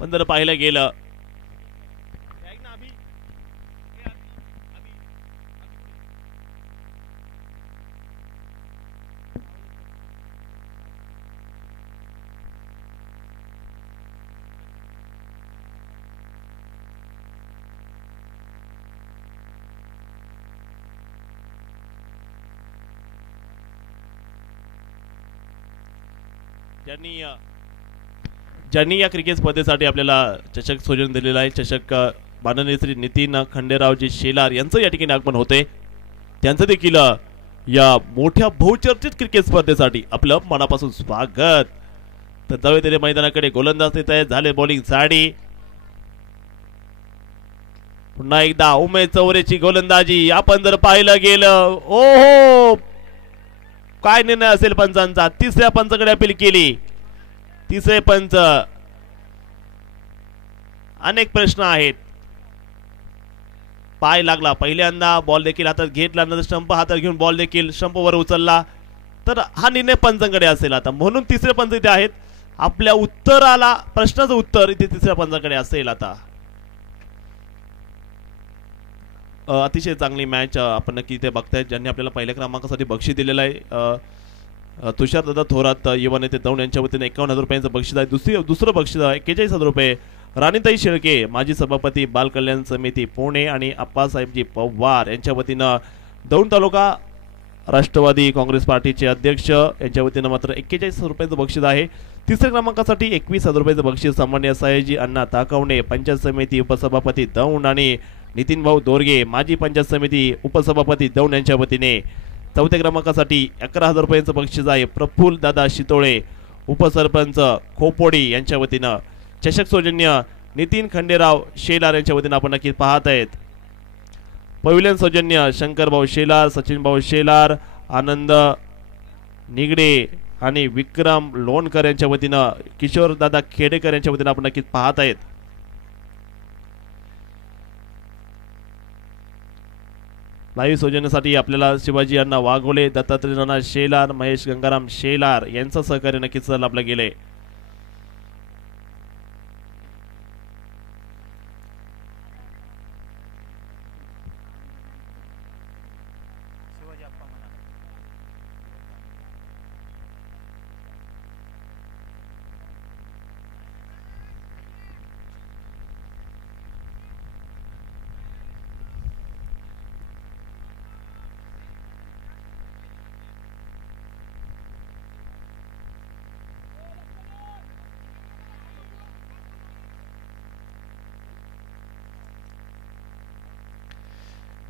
पण जर पाहिलं गेलं ज्यांनी या क्रिकेट स्पर्धेसाठी आपल्याला चषक सोडून दिलेला आहे, चषक माननीय श्री नितीन खंडेरावजी शेलार यांचं या ठिकाणी आगमन होते. त्यांचं देखील या मोठ्या बहुचर्चित क्रिकेट स्पर्धेसाठी आपलं मनापासून स्वागत. तर जाऊया त्याने मैदानाकडे. गोलंदाज येत आहे, झाले बॉलिंग साडी. पुन्हा एकदा उमेश चौरेची गोलंदाजी. आपण जर पाहिलं गेलं, ओहो काय निर्णय असेल पंचांचा. तिसऱ्या पंचाकडे अपील केली. तिसरे पंच. अनेक प्रश्न आहेत. पाय लागला पहिल्यांदा, बॉल देखील हातात घेतला, नंतर स्टंप हातात घेऊन बॉल देखील स्टंपवर उचलला, तर हा निर्णय पंचांकडे असेल आता. म्हणून तिसरे पंच इथे आहेत. आपल्या उत्तराला, प्रश्नाचं उत्तर इथे तिसऱ्या पंचाकडे असेल आता. अतिशय चांगली मॅच आपण नक्की इथे बघताय. ज्यांनी आपल्याला पहिल्या क्रमांकासाठी बक्षीस दिलेलं आहे, तुषारदादा थोरात युवा नेते दौंड यांच्या वतीने 51,000 रुपयांचं बक्षीस आहे. दुसरं बक्षीस 41,000 रुपये राणीताई शेळके माजी सभापती बाल कल्याण समिती पुणे आणि अप्पासाहेबजी पवार यांच्या वतीनं दौंड तालुका राष्ट्रवादी काँग्रेस पार्टीचे अध्यक्ष यांच्या वतीनं मात्र 41,000 रुपयांचं बक्षीस आहे. तिसऱ्या क्रमांकासाठी 21,000 रुपयांचं बक्षीस सामान्य सयाजी अण्णा ताकवणे पंचायत समिती उपसभापती दौंड आणि नितीन भाऊ दोरगे माजी पंचायत समिती उपसभापती दौंड यांच्या वतीने. चौथ्या क्रमांकासाठी 11,000 रुपयांचं बक्षीस आहे प्रफुल्ल दादा शितोळे उपसरपंच खोपोडी यांच्या वतीनं. चषक सौजन्य नितीन खंडेराव शेलार यांच्या वतीनं आपण नक्की पाहत आहेत. पविलियन सौजन्य शंकरभाऊ शेलार, सचिन भाऊ शेलार, आनंद निगडे आणि विक्रम लोणकर यांच्या वतीनं, किशोर दादा खेडेकर यांच्या वतीनं आपण नक्की पाहत आहेत. लाईव्ह सौजन्यासाठी आपल्याला शिवाजी अण्णा वाघोले, दत्तात्रय नाना शेलार, महेश गंगाराम शेलार यांचं सहकार्य नक्कीच लाभलं गेले.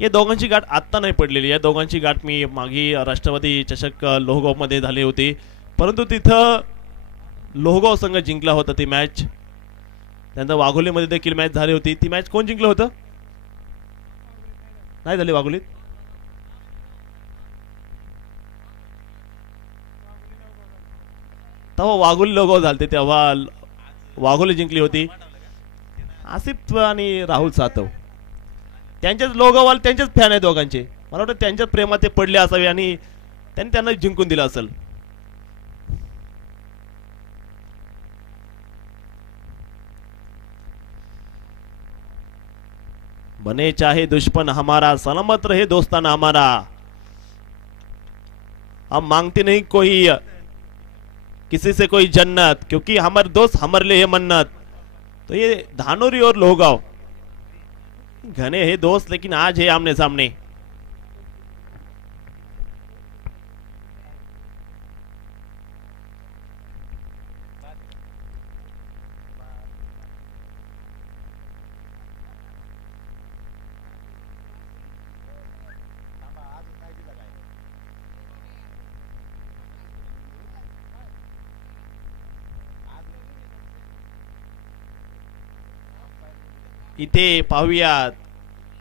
या दोघांची गाठ आत्ता नाही पडलेली. या दोघांची गाठ मी मागे राष्ट्रवादी चषक लोहगाव मध्ये झाली होती, परंतु तिथं लोहगाव संघ जिंकला होता ती मॅच. त्यानंतर वाघोलीमध्ये देखील मॅच झाली होती. ती मॅच कोण जिंकलं होतं? नाही झाली वाघोलीत. तेव्हा वाघोली लोहगाव झालते, तेव्हा वाघोली जिंकली होती. आसिफ आणि राहुल सातव त्यांच्याच लोगावाल, त्यांचेच फॅन आहे दोघांचे. मला वाटतं त्यांच्याच प्रेमात ते पडले असावे आणि त्यांनी त्यांना जिंकून दिलं असेल. बने चाहे दुश्मन हमारा, सलामत रहे दोस्ताना हमारा. हम मांगते नहीं कोई किसी से कोई जन्नत, क्योंकि हमारे दोस्त हमारे लिए है मन्नत. तो ये धानोरी और लोहगांव घने हैं दोस्त, लेकिन आज है आमने सामने. इथे पाहूयात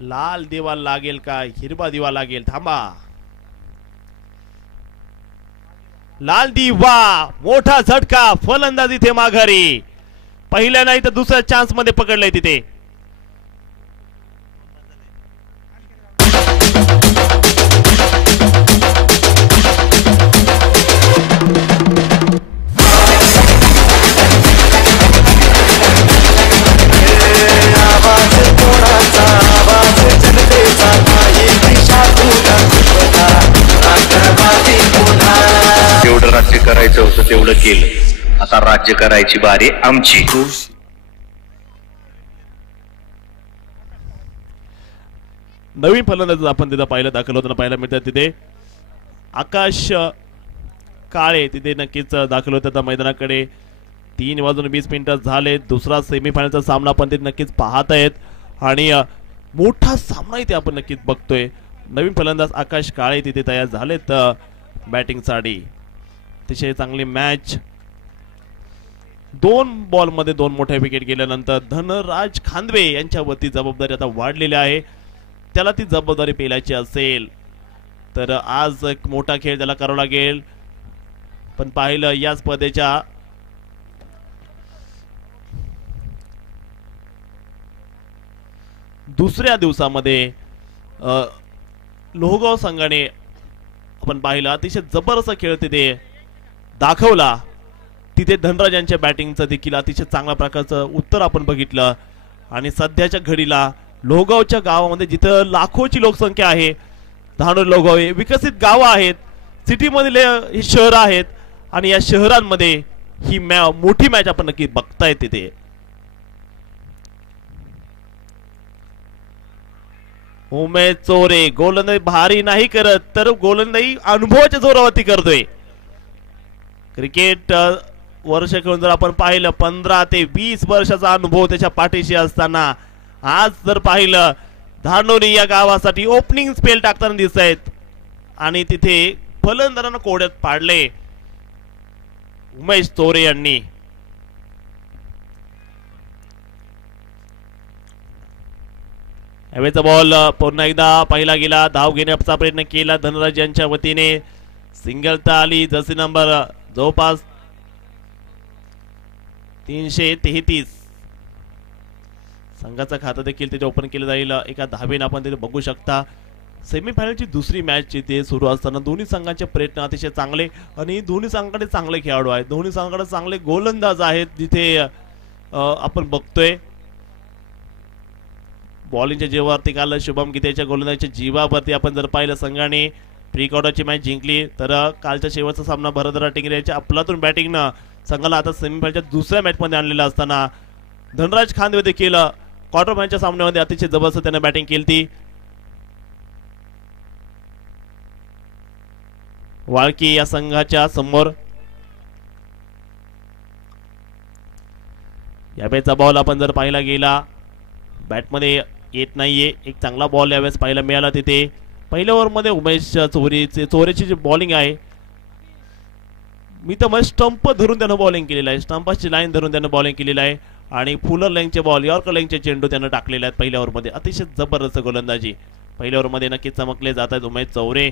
लाल दिवा लागेल का हिरवा दिवा लागेल. थांबा. लाल दिवा, मोठा झटका, फलंदाज इथे माघारी. पहिल्या नाही तर दुसऱ्या चान्स मध्ये पकडलंय तिथे. करायचं होतं तेवढं केलं. आता राज्य करायची बारी आमची. नवीन फलंदाज आपण तिथं पाहिलं दाखल होताना पाहायला मिळतात. तिथे आकाश काळे तिथे नक्कीच दाखल होतात मैदानाकडे. 3:20 झाले. दुसरा सेमीफायनलचा सामना आपण ते नक्कीच पाहत आहेत आणि मोठा सामना इथे आपण नक्कीच बघतोय. नवीन फलंदाज आकाश काळे तिथे तयार झालेत बॅटिंगसाठी. अतिशय चांगली मॅच. 2 बॉलमध्ये 2 मोठ्या विकेट गेल्यानंतर धनराज खांदवे यांच्यावरती जबाबदारी आता वाढलेली आहे. त्याला ती जबाबदारी पेलायची असेल तर आज एक मोठा खेळ त्याला करावा लागेल. पण पाहिलं या स्पर्धेच्या दुसऱ्या दिवसामध्ये लोहगाव संघाने आपण पाहिलं अतिशय जबरदस्त खेळ तिथे दाखवला. तिथे धनराज यांच्या बॅटिंगचं देखील अतिशय चांगल्या प्रकारचं उत्तर आपण बघितलं. आणि सध्याच्या घडीला लोहगावच्या गावामध्ये जिथं लाखोची लोकसंख्या आहे, धानोर लोहगाव हे विकसित गावं आहेत, सिटीमधले ही शहरं आहेत आणि या शहरांमध्ये ही मोठी मॅच आपण नक्की बघताय. तिथे उमेश चोरे गोलंदाजी भारी नाही करत तर गोलंदाजी अनुभवाच्या जोरावरती करतोय. क्रिकेट वर्ष खेळून जर आपण पाहिलं 15 ते 20 वर्षाचा अनुभव त्याच्या पाठीशी असताना आज जर पाहिलं धानोरी या गावासाठी ओपनिंग स्पेल टाकताना दिसत आहेत आणि तिथे फलंदाजांना कोड्यात पाडले उमेश चोरे यांनी. हवेचा बॉल पुन्हा एकदा पाहिला गेला. धाव घेण्याचा प्रयत्न केला धनराज यांच्या वतीने. सिंगल तर आली. जर्सी नंबर जवळपास 333 संघाचा खाता देखील तिथे ओपन केलं जाईल. एका धावेने आपण तिथे बघू शकता. सेमीफायनलची दुसरी मॅच तिथे सुरू असताना दोन्ही संघांचे प्रयत्न अतिशय चांगले आणि दोन्ही संघाकडे चांगले खेळाडू आहेत, दोन्ही संघाकडे चांगले गोलंदाज आहेत. जिथे आपण बघतोय बॉलिंगच्या जीवावरती काल शुभम गीतेच्या गोलंदाजीच्या जीवावरती आपण जर पाहिलं संघाने प्री क्वार्टरची मॅच जिंकली तर कालच्या शेवटचा सामना भरतरा टिंगरेच्या अफलातून बॅटिंगनं संघाला आता सेमीफायनलच्या दुसऱ्या मॅचमध्ये आणलेला असताना धनराज खांदवे देखील क्वार्टर फायनलच्या सामन्यामध्ये अतिशय जबरदस्त त्याने बॅटिंग केली. वाळकी या संघाच्या समोर यावेळेचा बॉल आपण जर पाहिला गेला बॅटमध्ये येत नाहीये. एक चांगला बॉल यावेळेस पाहायला मिळाला. तिथे पहिल्या ओव्हरमध्ये उमेश चोरेची जी बॉलिंग आहे मी तर मग स्टंप धरून त्यानं बॉलिंग केलेलं आहे, स्टंपाची लाईन धरून त्यानं बॉलिंग केलेलं आहे आणि फुलर लेंगचे बॉल यॉर्कर लेंगचे चेंडू त्यानं टाकलेले आहेत पहिल्या ओव्हरमध्ये. अतिशय जबरदस्त गोलंदाजी पहिल्या ओव्हरमध्ये नक्कीच चमकले जात आहेत उमेश चौरे.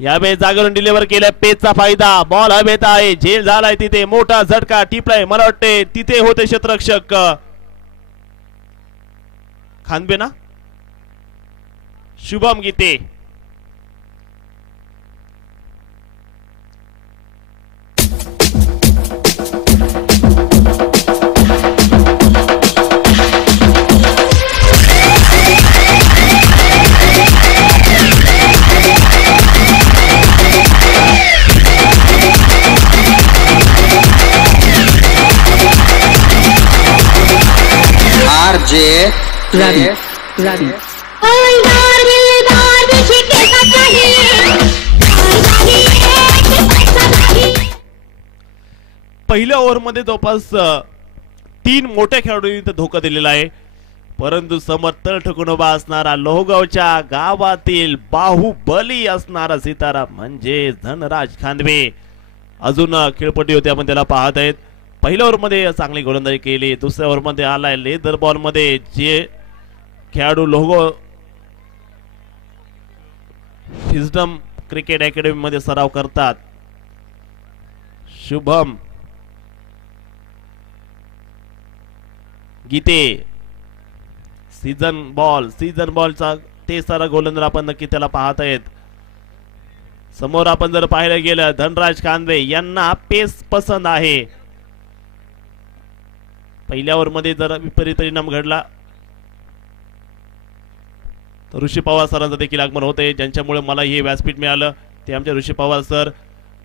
यावेळी जागरण डिलिव्हर केलाय. पेचचा फायदा. बॉल हवेत आहे. झेल झालाय. तिथे मोठा झटका टिपलाय. मला वाटते तिथे होते क्षेत्ररक्षक खांदवे ना शुभम गीते. रवि पहिल्या ओव्हरमध्ये जवळपास 3 मोठ्या खेळाडूंनी धोका दिलेला आहे. परंतु समोर तळ ठोकून उभा असणारा लोहगावच्या गावातील बाहुबली असणारा सितारा म्हणजे धनराज खांदवे अजून खेळपट्टी होती आपण त्याला पाहत आहेत. पहिल्या ओव्हरमध्ये चांगली गोलंदाजी केली. दुसऱ्या ओव्हरमध्ये आलाय लेदर बॉल मध्ये जे खेळाडू लोहगाव विजडम क्रिकेट अकॅडमी मध्ये सराव करतात. शुभम गीते सीझन बॉलचा ते सारा गोलंदाज आपण नक्की त्याला पाहत आहेत. समोर आपण जर पाहायला गेलं धनराज खांदवे यांना पेस पसंत आहे. पहिल्या ओव्हरमध्ये जर विपरीत परिणाम घडला ऋषी पवार सरांचं देखील आगमन होते, ज्यांच्यामुळे मला हे व्यासपीठ मिळालं ते आमचे ऋषी पवार सर,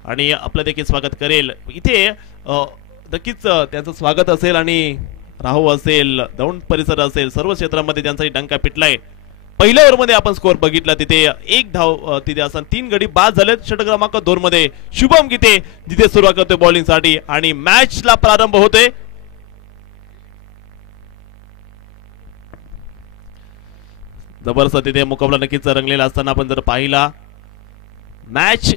आणि आपलं देखील स्वागत करेल इथे. नक्कीच त्यांचं स्वागत असेल आणि राहू असेल, दौंड परिसर असेल, सर्व क्षेत्रामध्ये त्यांचाही डंका पिटलाय. पहिल्या ओव्हरमध्ये आपण स्कोअर बघितला, तिथे एक धाव तिथे असताना 3 गडी बाद झालेत. षटक क्रमांक 2 मध्ये शुभम गीते जिथे सुरुवात करतोय बॉलिंग साठी आणि मॅचला प्रारंभ होतोय. जबरदस्त तिथे मुकाबला नक्कीच रंगलेला असताना आपण जर पाहिला, मॅच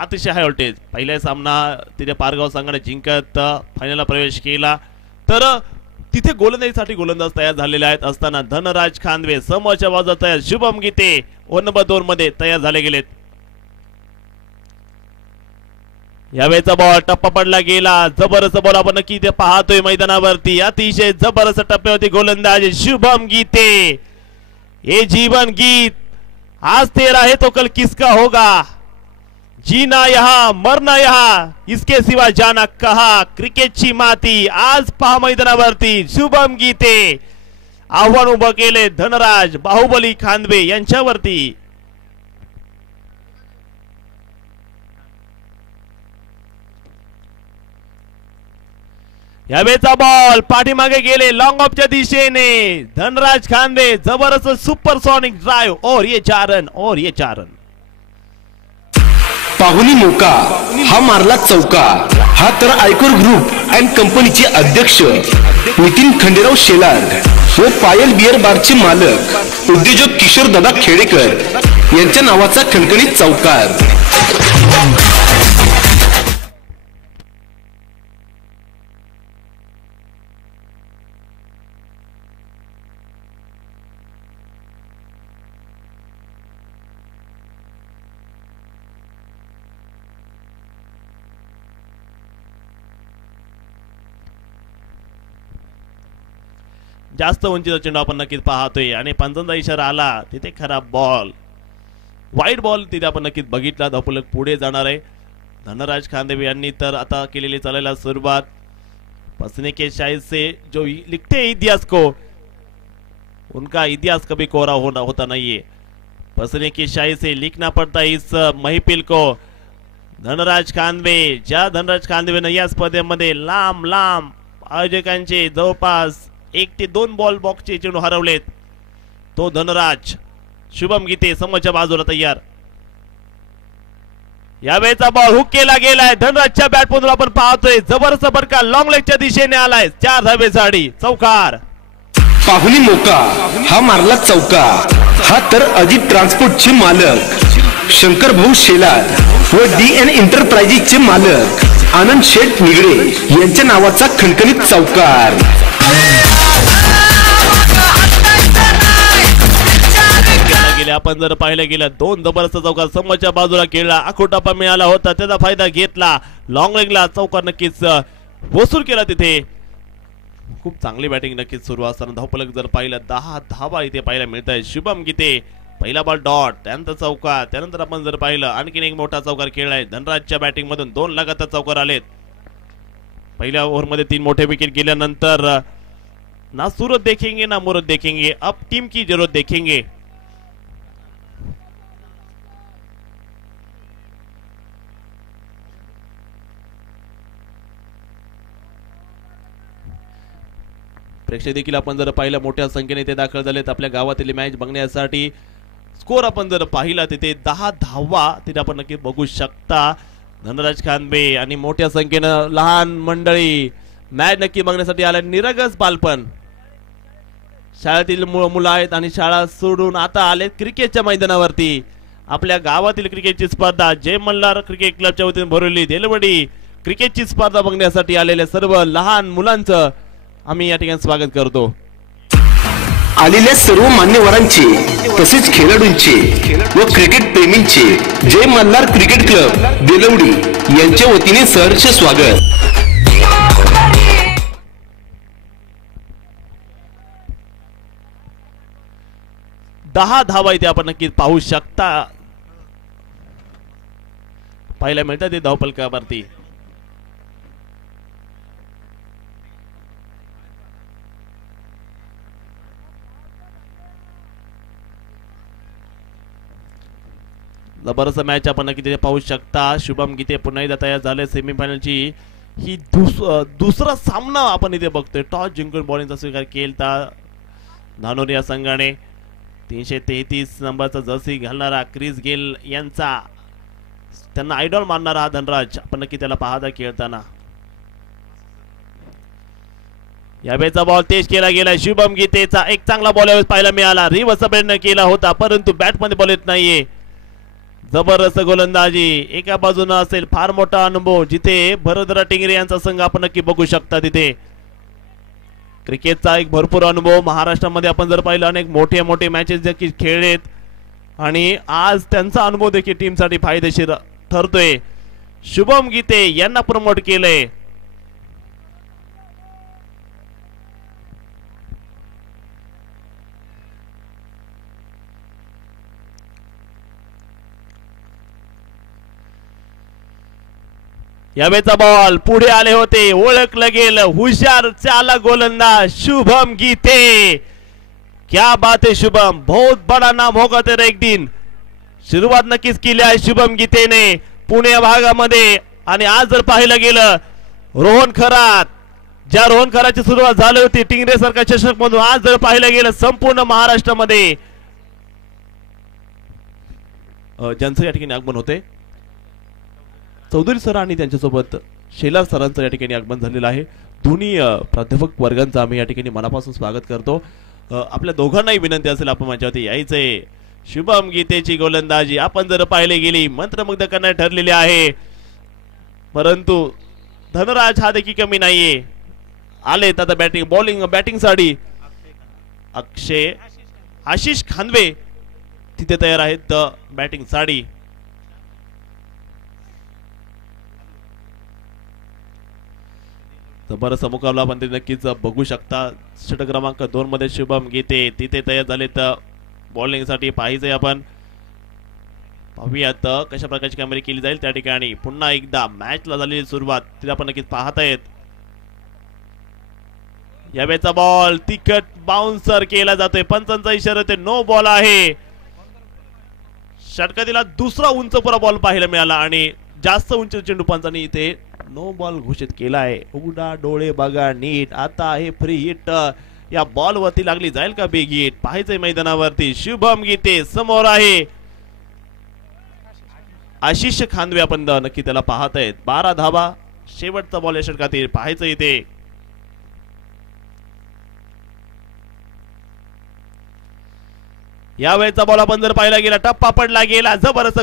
अतिशय हाय व्होल्टेज. पहिला सामना तिथे पारगाव संघाने जिंकत फायनलला प्रवेश केला, तर तिथे गोलंदाजीसाठी गोलंदाज तयार झालेले आहेत असताना धनराज खांदवे समोरच्या बाजूला तयार, शुभम गीते ओव्हर नंबर 2 मध्ये तयार झाले गेलेत. यावेळेचा बॉल टप्पा पडला गेला, जबरदस्त बॉल आपण नक्की इथे पाहतोय मैदानावरती. अतिशय जबरदस्त टप्प्यावरती गोलंदाज शुभम गीते. ये जीवन गीत आज तेरा है तो कल किसका होगा, जीना यहाँ मरना यहाँ इसके सिवा जाना कहा, क्रिकेटची माती आज पहा मैदानावरती. शुभम गीते आव्हान उभं केले धनराज बाहुबली खांदवे यांच्यावरती. यावेळेचा बॉल पाठीमागे गेले लॉंग ऑफच्या दिशेने. धनराज खांदवे जबरदस्त सुपरसॉनिक ड्राइव्ह और ये 4 रन और ये 4 रन. पाहुणी मोका हा मारला चौका. हा तर आयकर ग्रुप अँड कंपनीचे अध्यक्ष नितीन खंडेराव शेलार व पायल बियर बारचे मालक उद्योजक किशोर दादा खेडेकर यांच्या नावाचा खणखणीत चौकार. जास्त उंचीचा चेंडू आपण नक्कीच पाहतोय आणि पंचांचा इशारा आला तिथे खराब बॉल, वाईट बॉल तिथे आपण नक्कीच बघितला. धावफलक पुढे जाणार आहे. धनराज खांदेवी यांनी तर आता केलेली चालायला सुरुवात. पसने के शायद से जो लिखते इतिहास को उनका इतिहास कभी कोरा होता नहीं है. पसने की शायद से लिखना पड़ता है इस महफिल को. धनराज खांदवे, ज्या धनराज खांदवेनं या स्पर्धेमध्ये लांब लांब आयोजकांचे जवळपास 1 ते 2 बॉल बॉक्सचे चेंडू हरवलेत, तो धनराज. शुभम गीते समोरच्या बाजूला तयार. यावेळेचा बॉल हुक केला गेलाय. धनराजच्या बॅट मधून आपण पाहतोय जबरदस्त फटका लॉंग लेगच्या दिशेने आलाय. 4 धावेसाठी चौकार. पाहुणी मोका हा मारला चौका. हा तर अजित ट्रान्सपोर्टचे मालक शंकर भाऊ शेलार व DN एंटरप्राइजेसचे मालक आनंद शेठ निगडे यांच्या नावाचा खणखणीत चौकार. आपण जर पाहिलं गेलं 2 जबरदस्त चौकार समोरच्या बाजूला खेळला. आखोटापा मिळाला होता, त्याचा फायदा घेतला. लॉंग लेगला चौकार नक्कीच वसूल केला. तिथे खूप चांगली बॅटिंग नक्कीच सुरू असताना धावफलक जर पाहिलं 10 धावा इथे पाहायला मिळत आहे. शुभम गीते पहिला बॉल डॉट, त्यानंतर चौकार. त्यानंतर आपण जर पाहिलं आणखीन एक मोठा चौकार खेळलाय. धनराजच्या बॅटिंग मधून 2 लगातार चौकार आलेत. पहिल्या ओव्हरमध्ये 3 मोठे विकेट गेल्यानंतर ना सूरत देखेंगे ना मुरत देखेंगे, अब टीम की जरूरत देखेंगे. प्रेक्षक देखील आपण जर पाहिलं मोठ्या संख्येने ते दाखल झालेत आपल्या गावातील मॅच बघण्यासाठी. स्कोर आपण जर पाहिला तिथे 10 धावा तिथे आपण नक्की बघू शकता. धनराज खांदवे आणि मोठ्या संख्येनं लहान मंडळी मॅच नक्की बघण्यासाठी आल्या. निरगस बालपण शाळेतील मुलं आहेत आणि शाळा सोडून आता आले क्रिकेटच्या मैदानावरती. आपल्या गावातील क्रिकेटची स्पर्धा जय मल्हार क्रिकेट क्लबच्या वतीने भरवली देलवडी क्रिकेटची स्पर्धा बघण्यासाठी आलेल्या सर्व लहान मुलांचं आम्ही या ठिकाणी स्वागत करतो. आलेल्या सर्व मान्यवरांचे तसेच खेळाडूंचे व क्रिकेट प्रेमींचे जय मल्हार क्रिकेट क्लब देलवडी यांच्या वतीने सहर्ष स्वागत. दहा धावा इथे आपण नक्कीच पाहू शकता पाहायला मिळतात ते धावफलकावरती. जबरदस्त मॅच आपण नक्की तिथे पाहू शकता. शुभम गीते पुन्हा एकदा तयार झाले सेमीफायनलची. ही दुसरा सामना आपण इथे बघतोय. टॉस जिंकून बॉलिंगचा स्वीकार केला धानोरी या संघाने. 333 नंबरचा जर्सी घालणारा क्रिस गेल यांचा त्यांना आयडॉल मानणारा हा धनराज आपण नक्की त्याला पाहता खेळताना. यावेळेचा बॉल तेज केला गेला. शुभम गीतेचा एक चांगला बॉल यावेळेस पाहायला मिळाला. रिव्हर्स प्रयत्न केला होता परंतु बॅटमध्ये बॉल येत नाहीये. जबरदस्त गोलंदाजी एका बाजूने असेल. फार मोठा अनुभव जिथे भरतरा टिंगरे यांचा संघ आपण नक्की बघू शकता. तिथे क्रिकेटचा एक भरपूर अनुभव. महाराष्ट्रामध्ये आपण जर पाहिलं अनेक मोठे मोठे मॅचेस देखील खेळलेत आणि आज त्यांचा अनुभव देखील टीमसाठी फायदेशीर ठरतोय. शुभम गीते यांना प्रमोट केलंय. यावेळेचा बॉल पुढे आले होते. ओळखलं गेलं हुशार चाला गोलंदाज शुभम गीते. क्या बात है शुभम, बहुत बड़ा नाम होगा तेरा एक दिन. सुरुवात नक्कीच केली आहे शुभम गीतेने पुणे भागामध्ये. आणि आज जर पाहिलं गेलं रोहन खरात, ज्या रोहन खराची सुरुवात झाली होती टिंगरे सरकार चषक मधून, आज जर पाहिलं गेलं संपूर्ण महाराष्ट्रामध्ये ज्यांचं या ठिकाणी आगमन होते चौधरी सर आणि त्यांच्यासोबत शेलार सरांचं या ठिकाणी आगमन झालेलं आहे. दोन्ही प्राध्यापक वर्गांचं आम्ही या ठिकाणी मनापासून स्वागत करतो. आपल्या दोघांनाही विनंती असेल आपण माझ्यावरती यायचंय. शुभम गीतेची गोलंदाजी आपण जर पाहिले गेली मंत्रमुग्ध करण्यात ठरलेली आहे परंतु धनराज हा देखील कमी नाहीये. आलेत आता बॅटिंग साठी अक्षय आशिष खानवे तिथे तयार आहेत बॅटिंग साठी. बरंच मुकाबला आपण ते नक्कीच बघू शकता. षटक क्रमांक 2 मध्ये शुभम गीते तिथे तयार झाले तर बॉलिंग साठी पाहिजे. आपण पाहूयात कशा प्रकारची कामगिरी केली जाईल त्या ठिकाणी. पुन्हा एकदा मॅचला झालेली सुरुवात तिला आपण नक्कीच पाहतायत. यावेळेचा बॉल तिखट बाउन्सर केला जातोय. पंचांचा इशारा ते नो बॉल आहे. षटकातील दुसरा उंच पुरा बॉल पाहायला मिळाला आणि जास्त उंच चेंडू पंचांनी इथे नो बॉल घोषित केला आहे. उघडा डोळे बघा नीट. आता आहे फ्री हिट. या बॉल वरती लागली जाईल का बिग हिट पाहायचंय मैदानावरती. शुभम गीते समोर आहे. आशिष खानवे आपण नक्की त्याला पाहतायत. 12 धावा शेवटचा बॉल या षटकातील पाहायचं इथे. यावेळेचा बॉल आपण जर पाहिला गेला टप्पा पडला गेला. जबरदस्त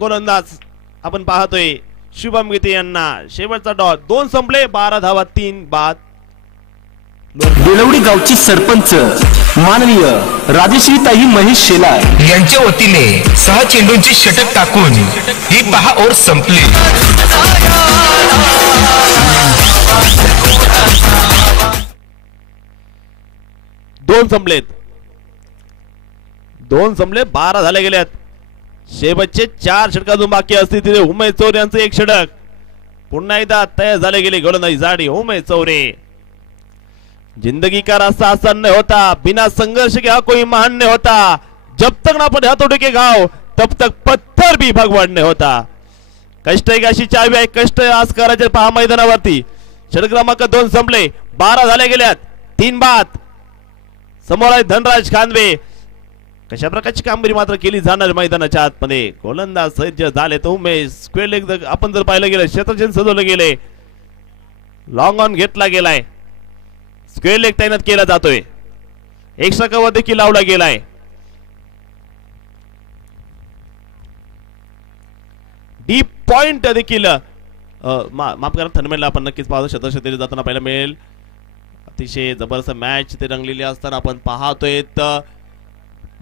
गोलंदाज आपण पाहतोय शुभम गीते यांना. शेवटचा डॉट 2 संपले. 12 धावा 3 बाद. बेलवडी गावची सरपंच माननीय राजेश्रीताई महेश शेलार यांच्या वतीने 6 चेंडूंची षटक टाकून ही 10 ओव्हर संपली. दोन संपले 12 झाले गेल्यात. शेवटचे 4 षटक अजून बाकी असतील. तिथे उमेश चौरे यांचं एक षटक पुन्हा एकदा तयार झाले गेले गोलंदाजी जाडी उमेश चौरे. जिंदगी का रास्ता आसान नहीं होता, बिना संघर्ष के कोई महान नहीं होता. जब तक ना पड़े हाथों के घाव तब तक पत्थर भी भगवान नहीं होता. कष्ट एक अशी चावी आहे. कष्ट आज करायचे पहा मैदानावरती. षटक क्रमांक 2 संपले. 12 झाले गेल्यात 3 बाद. समोर आहे धनराज खानवे. कशा प्रकारची कामगिरी मात्र केली जाणार मैदानाच्या आतमध्ये. गोलंदाज सज्ज झाले तर उमेश स्क्वेअर लेग आपण जर पाहिलं गेलं क्षेत्ररक्षण सजवलं गेले. लॉंग ऑन घेतला गेलाय. स्क्वेअर लेग तैनात केला जातोय. एक्स्ट्रा कव्हर देखील लावला गेलाय. डीप पॉइंट देखील माफ करा थर्मेलला आपण नक्कीच पाहतो. शतशतरी जाताना पाहायला मिळेल. अतिशय जबरदस्त मॅच ते रंगलेली असताना आपण पाहतोय.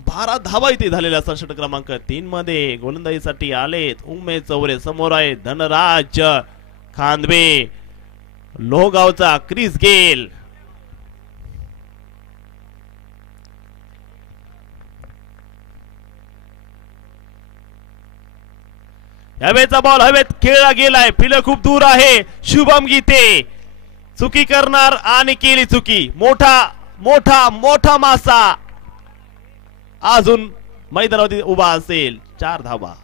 12 धावा इथे झालेल्या असतात. षटक क्रमांक 3 मध्ये गोलंदाजीसाठी आलेत उमेश चौरे. समोर आहे धनराज खानवे. लोहगावचा Chris Gayle. हवेचा बॉल हवेत खेळला गेलाय. फिल्ड खूप दूर आहे. शुभम गीते चुकी करणार आणि केली चुकी. मोठा मोठा मोठा मासा अजून मैदानावरती उभा असेल. 4 धावा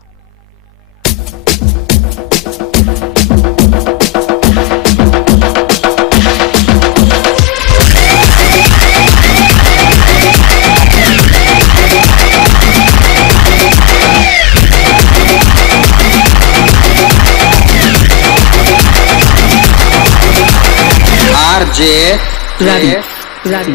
Ravi. Ravi.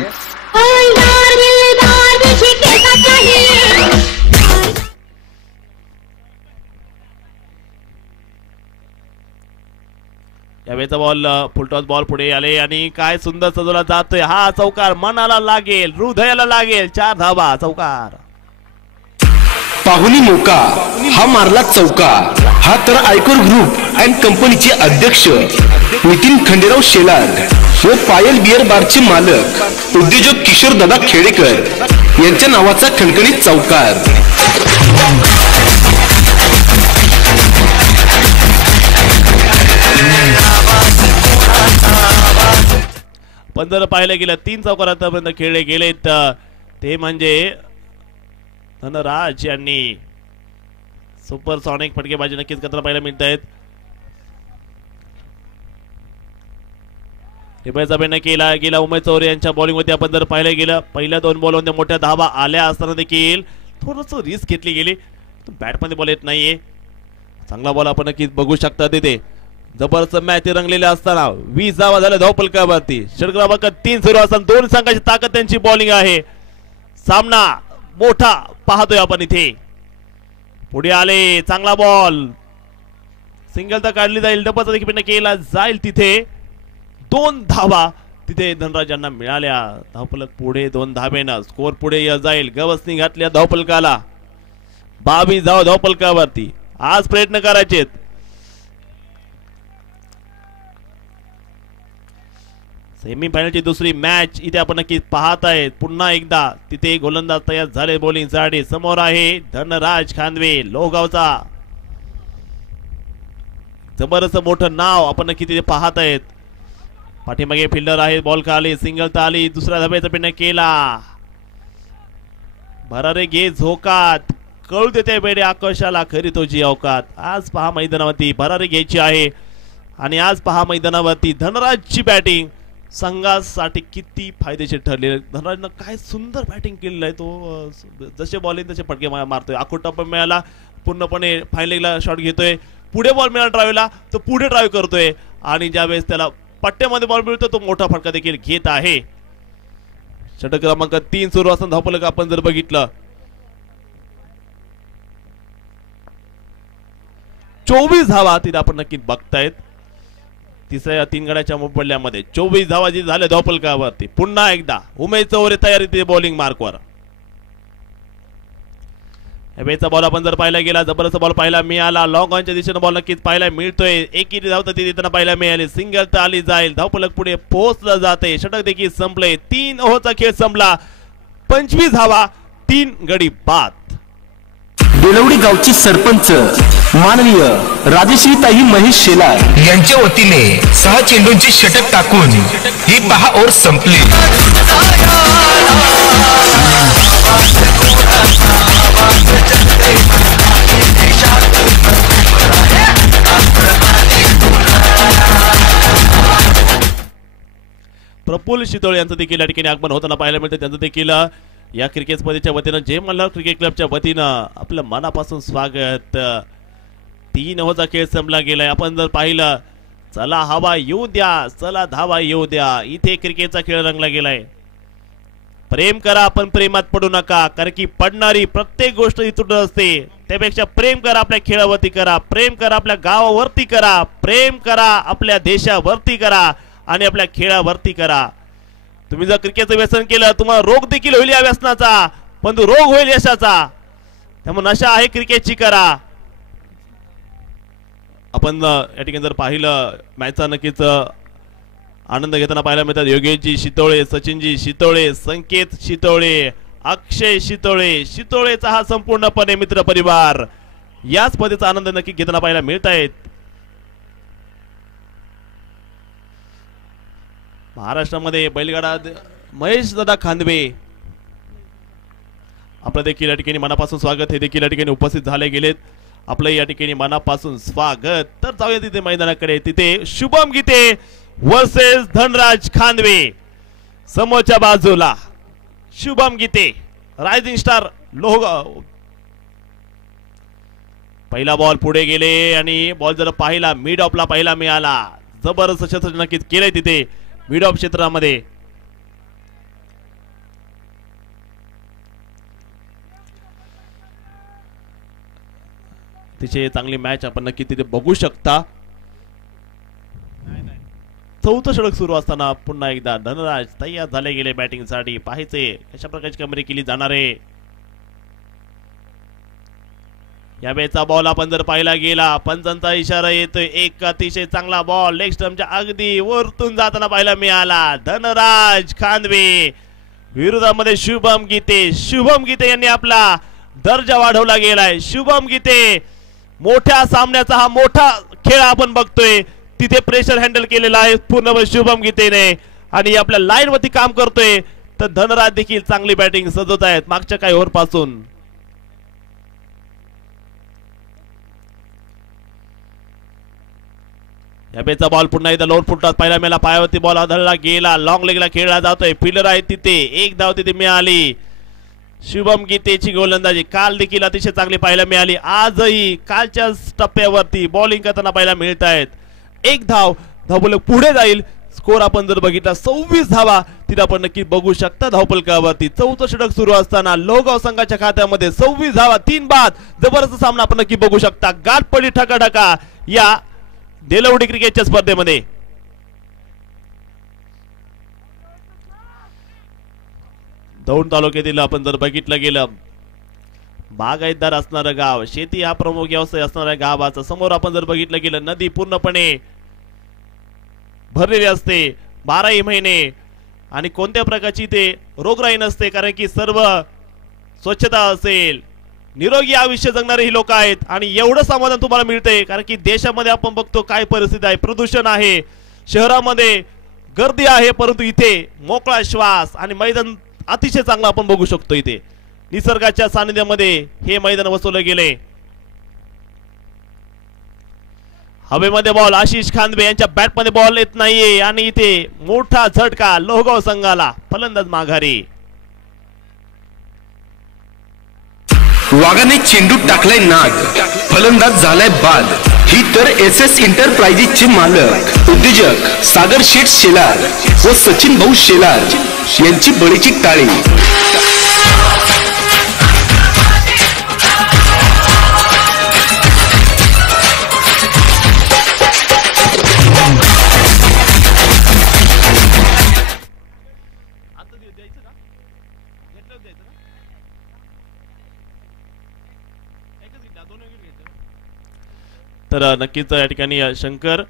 यावेळेचा बॉल फुलटॉस बॉल पुढे आले आणि काय सुंदर सजवला जातोय हा चौकार, मनाला लागेल, हृदयाला लागेल. 4 धावा, चौकार. पाहुणी मोका हा मारला चौकार. हा तर आयकर ग्रुप अँड कंपनीचे अध्यक्ष नितीन खंडेराव शेलार व पायल बियर बारचे मालक उद्योजक किशोर दादा खेडेकर यांच्या नावाचा खणखणीत चौकार. पण जर पाहिलं गेलं 3 चौकार आतापर्यंत खेळले गेलेत ते म्हणजे धनराज यांनी सुपरसॉनिक फटकेबाजी नक्कीच करताना पाहायला मिळत आहेत. केला गेला उमेश चौरे यांच्या बॉलिंग मध्ये आपण जर पाहिलं गेलं पहिल्या 2 बॉल मध्ये मोठ्या धावा आल्या असताना देखील थोडस रिस्क घेतली गेली. बॅट मध्ये बॉल येत नाहीये. चांगला बॉल आपण नक्कीच बघू शकता तिथे. जबरदस्त मॅच रंगलेले असताना 20 धावा झाल्या धावफलकावरती. षटक क्रमांक 3 सुरू असताना 2 संघाची ताकद त्यांची बॉलिंग आहे. सामना मोठा पाहतोय आपण इथे. पुढे आले चांगला बॉल, सिंगल तर काढली जाईल, डबल देखील केला जाईल. तिथे 2 धावा तिथे धनराज यांना मिळाल्या. धावफलक पुढे 2 धावेनं स्कोर पुढे जाईल. गवसनी घातल्या धावफलकाला. 22 धावा धावफलकावरती. आज प्रयत्न करायचे. सेमीफायनलची दुसरी मॅच इथे आपण नक्की पाहत आहेत. पुन्हा एकदा तिथे गोलंदाज तयार झाले बॉलिंग साठी. समोर आहे धनराज खांदवे लोहगावचा. जबरदस्त मोठं नाव आपण नक्की तिथे पाहत आहेत. पाठीमागे फिल्डर आहे. बॉल खाली सिंगल ताली. दुसऱ्या धाब्याचा पिन केला. भरारे घे झोकात कळू देते बेडे आकाशाला खरी तुझी अवकात. आज पहा मैदानावरती भरारे घ्यायची आहे आणि आज पहा मैदानावरती धनराजची बॅटिंग संघासाठी किती फायदेशीर ठरले. धनराजनं काय सुंदर बॅटिंग केलेलं आहे. तो जसे बॉलिंग तसे फटके मारतोय. आखोटा पण मिळाला पूर्णपणे फायनलला शॉट घेतोय. पुढे बॉल मिळाला ड्राईव्हला तो पुढे ड्राईव्ह करतोय आणि ज्यावेळेस त्याला पट्ट्यामध्ये बॉल मिळतो तो मोठा फटका देखील घेत आहे. षटक क्रमांक 3 सुरू असताना धावफलक आपण जर बघितलं 24 धावा तिथे आपण नक्की बघतायत. तिसऱ्या 3 गड्याच्या मोबदल्यामध्ये 24 धावा जी झाल्या धावफलकावरती. पुन्हा एकदा उमेश चौरे तयारी तिथे बॉलिंग मार्कवर. यावेळेचा बॉल आपण जर पाहायला गेला जबरदस्त बॉल पाहायला मिळाला. लॉंग ऑनच्या दिशेने बॉल नक्कीच पाहायला मिळतोय. एकेरी धाव तर तिथे पाहायला मिळाली. सिंगल तर आली जाईल. धावफलक पुढे पोहोचलं जाते. षटक देखील संपले. 3 ओव्हरचा खेळ संपला. 25 धावा 3 गडी बाद. बेलवडी गावची सरपंच माननीय राजेश्रीताई महेश शेलार यांच्या वतीने 6 चेंडूंची षटक टाकून ही 10 ओव्हर संपली. प्रफुल्ल शितोळे यांचं देखील या ठिकाणी आगमन होताना पाहायला मिळतं. त्यांचं देखील या क्रिकेट स्पर्धेच्या वतीनं जय मल्हार क्रिकेट क्लबच्या वतीनं आपलं मनापासून स्वागत. 3 ओव्हरचा खेळ संपला गेलाय. आपण जर पाहिलं चला हवा येऊ द्या, चला धावा येऊ द्या. इथे क्रिकेटचा खेळ रंगला गेलाय. प्रेम करा पण प्रेमात पडू नका, कारण की पडणारी प्रत्येक गोष्ट इथून असते. त्यापेक्षा प्रेम करा आपल्या खेळावरती करा, प्रेम करा आपल्या गावावरती करा, प्रेम करा आपल्या देशावरती करा आणि आपल्या खेळावरती करा. तुम्ही जर क्रिकेटचं व्यसन केलं तुम्हाला रोग देखील होईल या व्यसनाचा, पण रोग होईल यशाचा. त्यामुळे नशा आहे क्रिकेटची करा. आपण या ठिकाणी जर पाहिलं मॅचचा नक्कीच आनंद घेताना पाहायला मिळतात. योगेशजी शितोळे, सचिनजी शितोळे, संकेत शितोळे, अक्षय शितोळे, शितोळेचा हा संपूर्णपणे मित्र परिवार या स्पर्धेचा आनंद नक्की घेताना पाहायला मिळत आहेत. महाराष्ट्रामध्ये बैलगाडा महेश दादा खांदवे आपलं देखील या ठिकाणी मनापासून स्वागत. हे देखील या ठिकाणी उपस्थित झाले गेलेत. आपलं या ठिकाणी मनापासून स्वागत. तर जाऊया तिथे मैदानाकडे. तिथे शुभम गीते वर्सेस धनराज खांदवे. समोरच्या बाजूला शुभम गीते रायझिंग स्टार लोहगाव. पहिला बॉल पुढे गेले आणि बॉल जर पाहिला मिड ऑफला पाहिला मिळाला. जबरदस्त क्षेत्र नक्कीच केलंय तिथे मिड ऑफ क्षेत्रामध्ये. अतिशय चांगली मॅच आपण नक्की तिथे बघू शकता. चौथं षटक सुरू असताना पुन्हा एकदा धनराज तयार झाले गेले बॅटिंग साठी. पाहायचे कशा प्रकारची कामगिरी केली जाणार आहे. या वेळचा बॉल आपण जर पाहिला गेला पंचांचा इशारा येतोय. एक अतिशय चांगला बॉल लेग स्टंपच्या अगदी वरतून जाताना पाहायला मिळाला. धनराज खानवे विरोधामध्ये शुभम गीते. शुभम गीते यांनी आपला दर्जा वाढवला गेलाय. शुभम गीते मोठ्या सामन्याचा हा मोठा खेळ आपण बघतोय. तिथे प्रेशर हँडल केलेला आहे पूर्णपणे शुभम गीतेने आणि आपल्या लाईन वरती काम करतोय. तर धनराज देखील चांगली बॅटिंग सजवत आहेत मागच्या काही ओव्हर पासून. या बेचा बॉल पुन्हा एकदा लोड फुटतात पाहायला मिळाला. पायावरती बॉल आदळला गेला. लॉंग लेगला खेळला जातोय. फिल्डर आहे तिथे. एक धाव तिथे मिळाली. शुभम गीतेची गोलंदाजी काल देखील अतिशय चांगली पाहायला मिळाली. आजही कालच्या टप्प्यावरती बॉलिंग करताना पाहायला मिळत आहेत. एक धावफलक पुढे जाईल. स्कोर आपण जर बघितला 26 धावा तिथे आपण नक्की बघू शकता धावफलकावरती. चौथं षटक सुरू असताना लोहगाव संघाच्या खात्यामध्ये 26 धावा 3 बाद. जबरदस्त सामना आपण नक्की बघू शकता. गाठ पडली ठकाठका या देलवडी क्रिकेटच्या स्पर्धेमध्ये. दौंड तालुक्यातील आपण जर बघितलं गेलं बागायतदार असणारं गाव, शेती हा प्रमुख व्यवसाय असणाऱ्या गावाचा समोर आपण जर बघितलं गेलं नदी पूर्णपणे भरलेली असते 12ही महिने आणि कोणत्या प्रकारची ते रोगराई नसते कारण की सर्व स्वच्छता असेल. निरोगी आयुष्य जगणारे ही लोक आहेत आणि एवढं समाधान तुम्हाला मिळते कारण की देशामध्ये आपण बघतो काय परिस्थिती आहे. प्रदूषण आहे, शहरामध्ये गर्दी आहे, परंतु इथे मोकळा श्वास आणि मैदान अतिशय चांगलं आपण बघू शकतो. इथे निसर्गाच्या सानिध्यामध्ये हे मैदान वसवलं गेले. हवेमध्ये बॉल आशिष खानवे यांच्या बॅटमध्ये बॉल येत नाहीये आणि इथे मोठा झटका लोहगाव संघाला. फलंदाज माघारी. वाघाने चेंडू टाकलाय नाग. फलंदाज झालाय बाद. ही तर SS एंटरप्राइजेसचे मालक उद्योजक सागर शेठ शेलार व सचिन भाऊ शेलार यांची बळीची टाळी. तर नक्कीच या ठिकाणी शंकर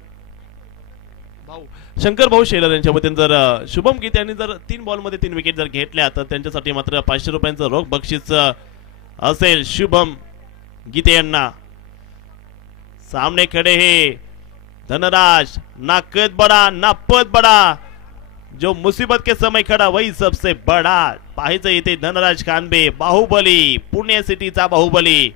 भाऊ शेलार यांच्या वतीने जर शुभम गीते यांनी जर 3 बॉलमध्ये 3 विकेट जर घेतल्या तर त्यांच्यासाठी मात्र 500 रुपयांचं रोख बक्षीस असेल शुभम गीते यांना. सामने खड़े हे धनराज. ना कद बड़ा ना पद बड़ा, जो मुसीबत के समय खड़ा वही सबसे बड़ा. पाहायचं इथे धनराज खानवे बाहुबली, पुणे सिटीचा बाहुबली.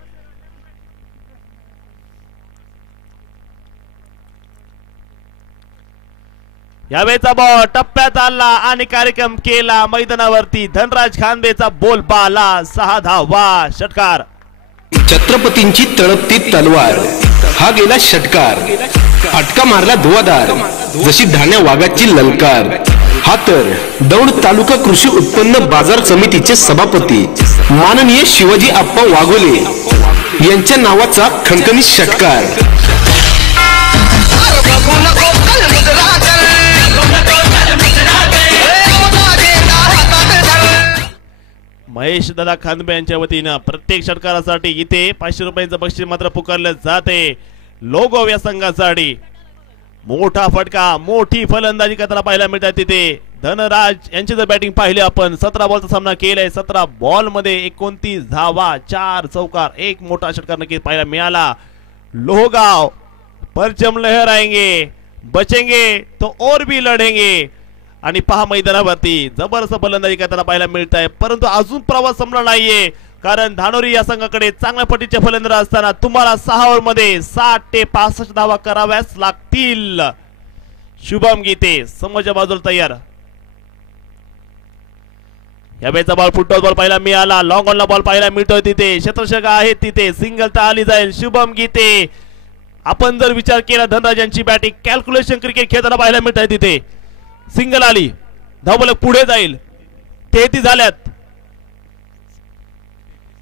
यावेळचा बॉल टप्प्यात आला आणि कार्यक्रम केला मैदानावरती. धनराज खानवेचा बोलबाला 6 धावा. षटकार. छत्रपतींची तळपती तलवार हा गेला षटकार. फटका मारला धुवाधार जशी धाण्या वाघाची ललकार. हा तर दौंड तालुका कृषी उत्पन्न बाजार समितीचे सभापती माननीय शिवाजी आप्पा वाघोले यांच्या नावाचा खणखणीत षटकार. महेश दादा खानवे यांच्या वतीनं प्रत्येक षटकारासाठी इथे 500 रुपयांचं बक्षीस मात्र पुकारलं जाते लोहगाव या संघासाठी. मोठा फटका, मोठी फलंदाजी करताना पाहायला मिळतात तिथे. धनराज यांची जर बॅटिंग पाहिली आपण 17 बॉलचा सामना केलाय. 17 बॉल मध्ये 29 धावा, 4 चौकार, 1 मोठा षटकार नक्की पाहायला मिळाला. लोहगाव परचम लहराएंगे, बचेंगे तो और भी लढेंगे. आणि पहा मैदानावरती जबरदस्त फलंदाजी करताना पाहायला मिळत आहे. परंतु अजून प्रवास संपला नाहीये कारण धानोरी या संघाकडे चांगल्या पटीचे फलंदाज असताना तुम्हाला 6 ओव्हर मध्ये 60 ते 65 धावा कराव्याच लागतील. शुभम गीते समोरच्या बाजूला तयार. या वेळचा बॉल फुटबॉल बॉल पाहायला मिळाला. लॉंग ऑनला बॉल पाहायला मिळतोय तिथे. क्षेत्ररक्षक आहेत तिथे. सिंगल तर आली जाईल. शुभम गीते आपण जर विचार केला धनराजांची बॅटिंग कॅल्क्युलेशन क्रिकेट खेळताना पाहायला मिळत आहे तिथे. सिंगल आली. धावफलक पुढे जाईल. 33 झाल्यात.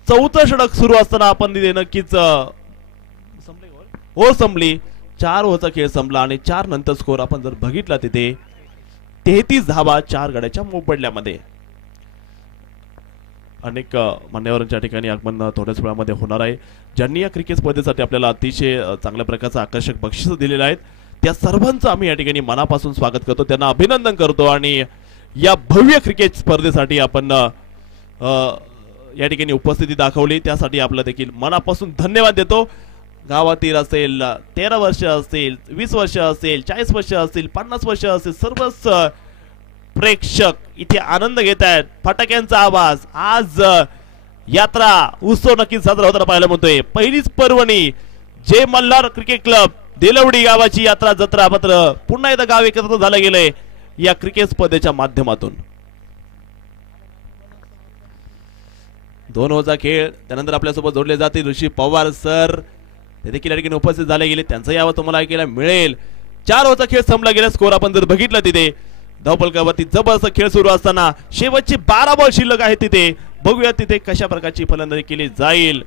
चौथं षटक सुरू असताना आपण तिथे नक्कीच ओव्हर संपली. 4 ओव्हरचा खेळ संपला आणि 4 नंतर स्कोर आपण जर बघितला तिथे 33 धावा 4 गड्याच्या मोबदल्यामध्ये. अनेक मान्यवरांच्या ठिकाणी आगमन थोड्याच वेळामध्ये होणार आहे. ज्यांनी या क्रिकेट स्पर्धेसाठी आपल्याला अतिशय चांगल्या प्रकारचं आकर्षक बक्षीस दिलेलं आहेत त्या सर्वांचं आम्ही या ठिकाणी मनापासून स्वागत करतो, त्यांना अभिनंदन करतो आणि या भव्य क्रिकेट स्पर्धेसाठी आपण या ठिकाणी उपस्थिती दाखवली त्यासाठी आपलं देखील मनापासून धन्यवाद देतो. गावातील असेल, 13 वर्ष असेल, 20 वर्ष असेल, 40 वर्ष असेल, 50 वर्ष असेल, सर्वच प्रेक्षक इथे आनंद घेत आहेत. फटाक्यांचा आवाज. आज यात्रा उत्सव नक्कीच साजरा होताना पाहायला मिळतोय. पहिलीच पर्वणी जे मल्हार क्रिकेट क्लब देलवडी गावाची यात्रा जत्रा मात्र पुन्हा एकदा गाव एकत्र झालं गेलंय या क्रिकेट स्पर्धेच्या माध्यमातून. 2 ओव्हरचा खेळ त्यानंतर आपल्यासोबत जोडले जातील ऋषी पवार सर, ते देखील या ठिकाणी उपस्थित झाले गेले, त्यांचाही आवाज तुम्हाला ऐकायला मिळेल. 4 ओव्हरचा खेळ संपला गेला. स्कोर आपण जर बघितला तिथे धावफलकावरती जबरदस्त खेळ सुरू असताना शेवटचे 12 बॉल शिल्लक आहेत तिथे. बघूया तिथे कशा प्रकारची फलंदाजी केली जाईल.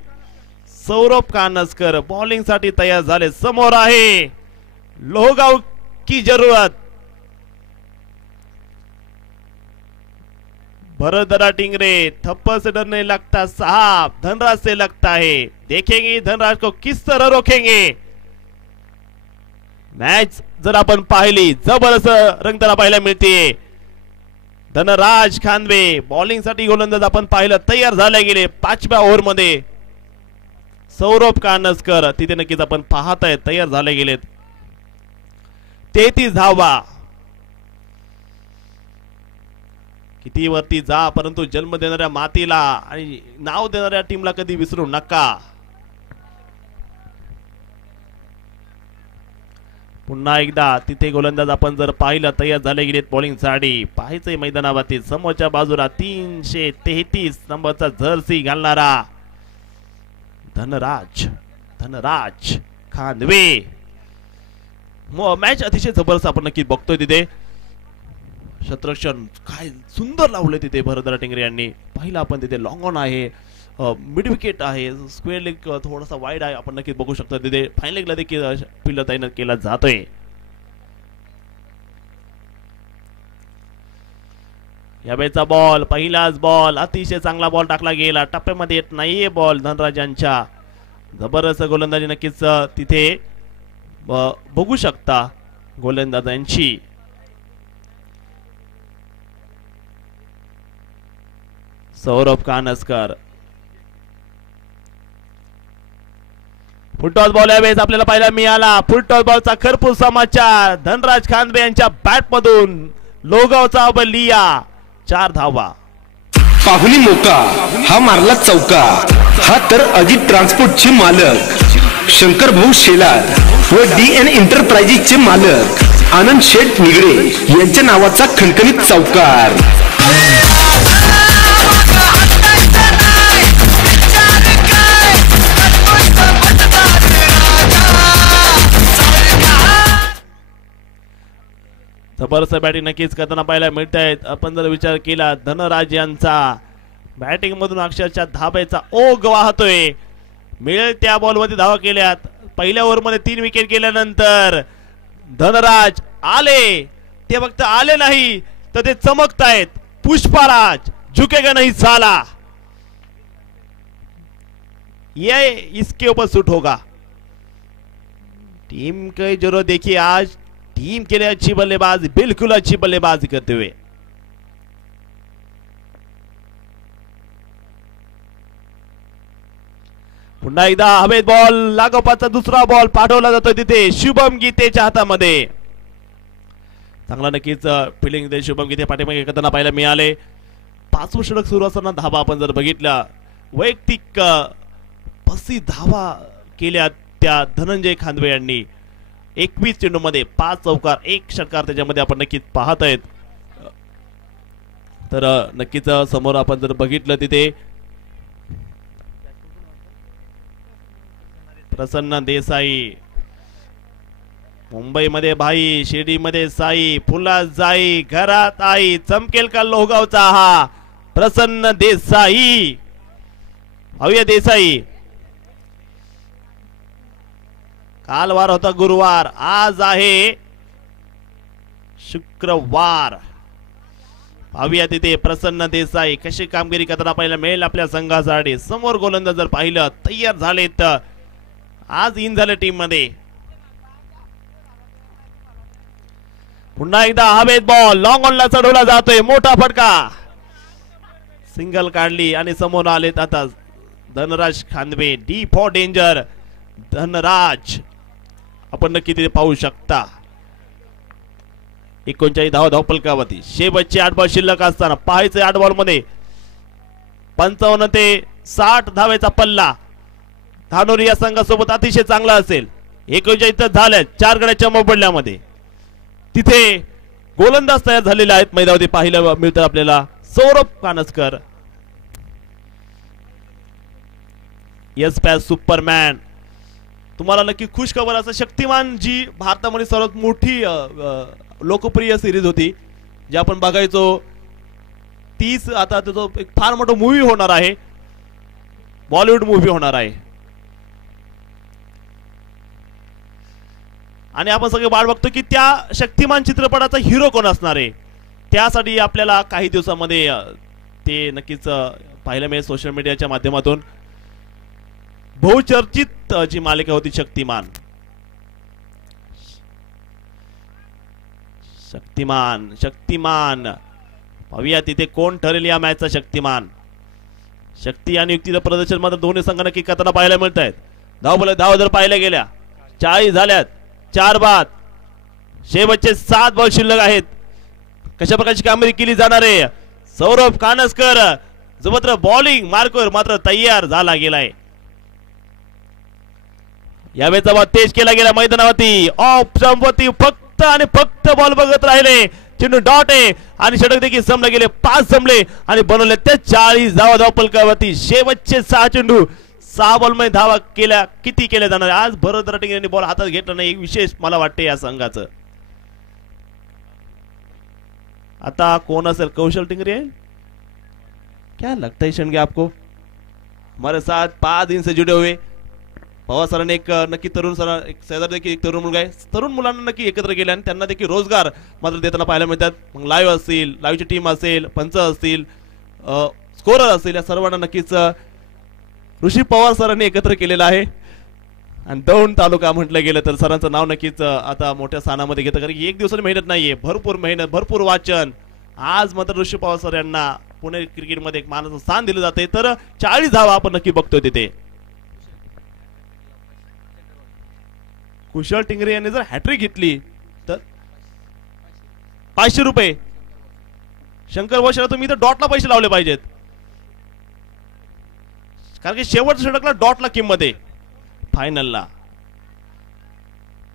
सौरभ कानसकर बॉलिंग साठी तयार झाले. समोर आहे लोहगाव की जरूरत. भरदरा टिंगरे थप्पड़ से डरने लगता साहब, धनराज से लगता है. देखेंगे धनराज को किस तरह रोकेंगे. मॅच जर आपण पाहिली जबरदस्त रंगताना पाहायला मिळते. धनराज खानवे बॉलिंग साठी गोलंदाज आपण पाहिलं तयार झाले गेले 5व्या ओव्हर मध्ये. सौरभ कानसकर तिथे नक्कीच आपण पाहताय तयार झाले गेलेत. 33 धावा. किती वरती जा परंतु जन्म देणाऱ्या मातीला आणि नाव देणाऱ्या टीमला कधी विसरू नका. पुन्हा एकदा तिथे गोलंदाज आपण जर पाहिलं तयार झाले गेलेत बॉलिंग साठी. पाहायचंय मैदानावरती समोरच्या बाजूला 333 नंबरचा जर्सी घालणारा धनराज खानवे. मॅच अतिशय जबरदस्त आपण नक्की बघतोय तिथे. शतरक्षण काय सुंदर लावले तिथे भरदरा टिंगरे यांनी. पाहिलं आपण तिथे लॉंग ऑन आहे, मिड विकेट आहे, स्क्वेअर लेग थोडासा वाईड आहे आपण नक्कीच बघू शकतो. तिथे फाईन लेगला देखील फिल्ड तैनात केला जातोय. यावेळेचा बॉल पहिलाच बॉल अतिशय चांगला बॉल टाकला गेला. टप्प्यामध्ये येत नाहीये बॉल धनराजांच्या. जबरदस्त गोलंदाजी नक्कीच तिथे बघू शकता गोलंदाजांची. सौरभ कानसकर फुटबॉल बॉल यावेळेस आपल्याला पाहायला मिळाला. फुटबॉल बॉलचा खरपूस समाचार धनराज खानवे यांच्या बॅट मधून लोहगावचा बलिया. 4 धावा. पाहुणी मोका हा मारला चौका. हा तर अजित ट्रान्सपोर्टचे मालक शंकर भाऊ शेलार व DN एंटरप्राइजेसचे मालक आनंद शेठ निगडे यांच्या नावाचा खणखणीत चौकार. जबरदस्त बॅटिंग नक्कीच करताना पाहायला मिळत आहेत. आपण जर विचार केला धनराज यांचा बॅटिंग मधून अक्षरशः धाब्याचा ओघ वाहतोय. मिळेल त्या बॉल मध्ये धावा केल्यात. पहिल्या ओव्हर मध्ये 3 विकेट गेल्यानंतर धनराज आले. ते फक्त आले नाही तर ते चमकतायत. पुष्पराज झुकेगा नहीं साला, ये इसके ऊपर सूट होगा. टीम की जरूरत देखिए आज टीम के लिए अच्छी बल्लेबाजी, बिल्कुल अच्छी बल्लेबाजी करते हुए. पुन्हा एकदा हवेत बॉल. लागोपाठचा दुसरा बॉल पाठवला जातोय तिथे शुभम गीतेच्या हातामध्ये. चांगला नक्कीच फिल्डिंग दे शुभम गीते पाठीमागे करताना पाहायला मिळाले. 5 षटक सुरू असताना धावा आपण जर बघितल्या वैयक्तिक 35 धावा केल्या त्या धनंजय खानवे यांनी. 21 चेंडूमध्ये 5 चौकार 1 षटकार त्याच्यामध्ये आपण नक्कीच पाहत आहेत. तर नक्कीच समोर आपण जर बघितलं तिथे प्रसन्न देसाई. मुंबईमध्ये भाई, शिर्डीमध्ये साई, फुला जाई, घरात आई, चमकेल का लोहगावचा हा प्रसन्न देसाई. भव्य देसाई काल वार होता गुरुवार, आज आहे शुक्रवार. पाहूया तिथे प्रसन्न देसाई कशी कामगिरी करताना पाहायला मिळेल आपल्या संघासाठी. समोर गोलंदाज जर पाहिलं तयार झालेत, आज इन झाले टीम मध्ये. पुन्हा एकदा हवेत बॉल लॉंग ऑनला चढवला जातोय, मोठा फटका, सिंगल काढली आणि समोर आलेत आता Dhanraj Khandwe. D for danger Dhanraj, आपण नक्की तिथे पाहू शकता. 39 धाव फलकावरती. शेवटचे 8 बॉल शिल्लक असताना पाहायचे 8 बॉल मध्ये 55 ते 60 धावेचा पल्ला धानोरी या संघासोबत अतिशय चांगला असेल. 39 झाल्या 4 गड्याच्या मोबदल्यामध्ये. तिथे गोलंदाज तयार झालेले आहेत मैदानावरती पाहायला मिळतं आपल्याला. Saurabh Kanaskar, yes pass Superman. तुम्हाला नक्की खुश खबर असं, शक्तिमान जी भारतामध्ये सर्वात मोठी लोकप्रिय सिरीज होती जी आपण बघायचो, तीच आता त्याचं एक फार मोठं मूवी होणार आहे, बॉलिवूड मूवी होणार आहे. आणि आपण सगळे वाट बघतो की त्या शक्तिमान चित्रपटाचा हिरो कोण असणार आहे. त्यासाठी आपल्याला काही दिवसामध्ये ते नक्कीच पाहायला मिळेल सोशल मीडियाच्या माध्यमातून. बहुचर्चित जी मालिका होती शक्तिमान. शक्तिमान शक्तिमान पाहूया तिथे कोण ठरेल या मॅचचा शक्तिमान. शक्ती आणि युक्तीचं प्रदर्शन मात्र दोन्ही संघ नक्की करताना पाहायला मिळत आहेत. धाव जर पाहिल्या गेल्या 40 झाल्यात, 4 बाद. शेवटचे 7 बॉल शिल्लक आहेत. कशा प्रकारची कामगिरी केली जाणार आहे. सौरभ कानसकर जबरदस्त बॉलिंग मार्कवर मात्र तयार झाला गेलाय. यावेळेचा बॉल तेज केला गेला मैदानावरती. ऑफ स्टंपवरती फक्त आणि फक्त बॉल बघत राहिले. चेंडू डॉट आहे आणि षटक देखील समले गेले. 5 जमले आणि बनवले त्या 40 धाव फलकावरती. शेवटचे 6 चेंडू 6 बॉल मध्ये धावा केल्या. किती केल्या जाणार. आज भरत रटिंग यांनी बॉल हातात घेतला नाही, विशेष मला वाटते या संघाचं. आता कौन असेल. कौशल टिंगरे है क्या लगता है शनगे आपको. हमारे साथ 5 दिन से जुड़े हुए पवार सरांनी एक नक्की तरुण सर एक शेजारी देखील एक तरुण मुलगा आहे. तरुण मुलांना नक्की एकत्र केले आणि त्यांना देखील रोजगार मात्र देताना पाहायला मिळतात. मग लाईव्ह असतील, लाईव्हची टीम असेल, पंच असतील, स्कोरर असतील, या सर्वांना नक्कीच ऋषी पवार सरांनी एकत्र केलेलं आहे. आणि दौंड तालुका म्हटलं गेलं तर सरांचं नाव नक्कीच आता मोठ्या स्थानामध्ये घेतं. कारण की एक दिवसाची मेहनत नाहीये, भरपूर मेहनत, भरपूर वाचन. आज मात्र ऋषी पवार सर यांना पुणे क्रिकेटमध्ये एक मानाचं स्थान दिलं जाते. तर 40 धावा आपण नक्की बघतोय तिथे. कुशल टिंगरे यांनी जर हॅट्रिक घेतली तर 500 रुपये. शंकर वशाला तुम्ही तर डॉटला पैसे लावले पाहिजेत, कारण की शेवटच्या षटकला डॉटला किंमत आहे. फायनलला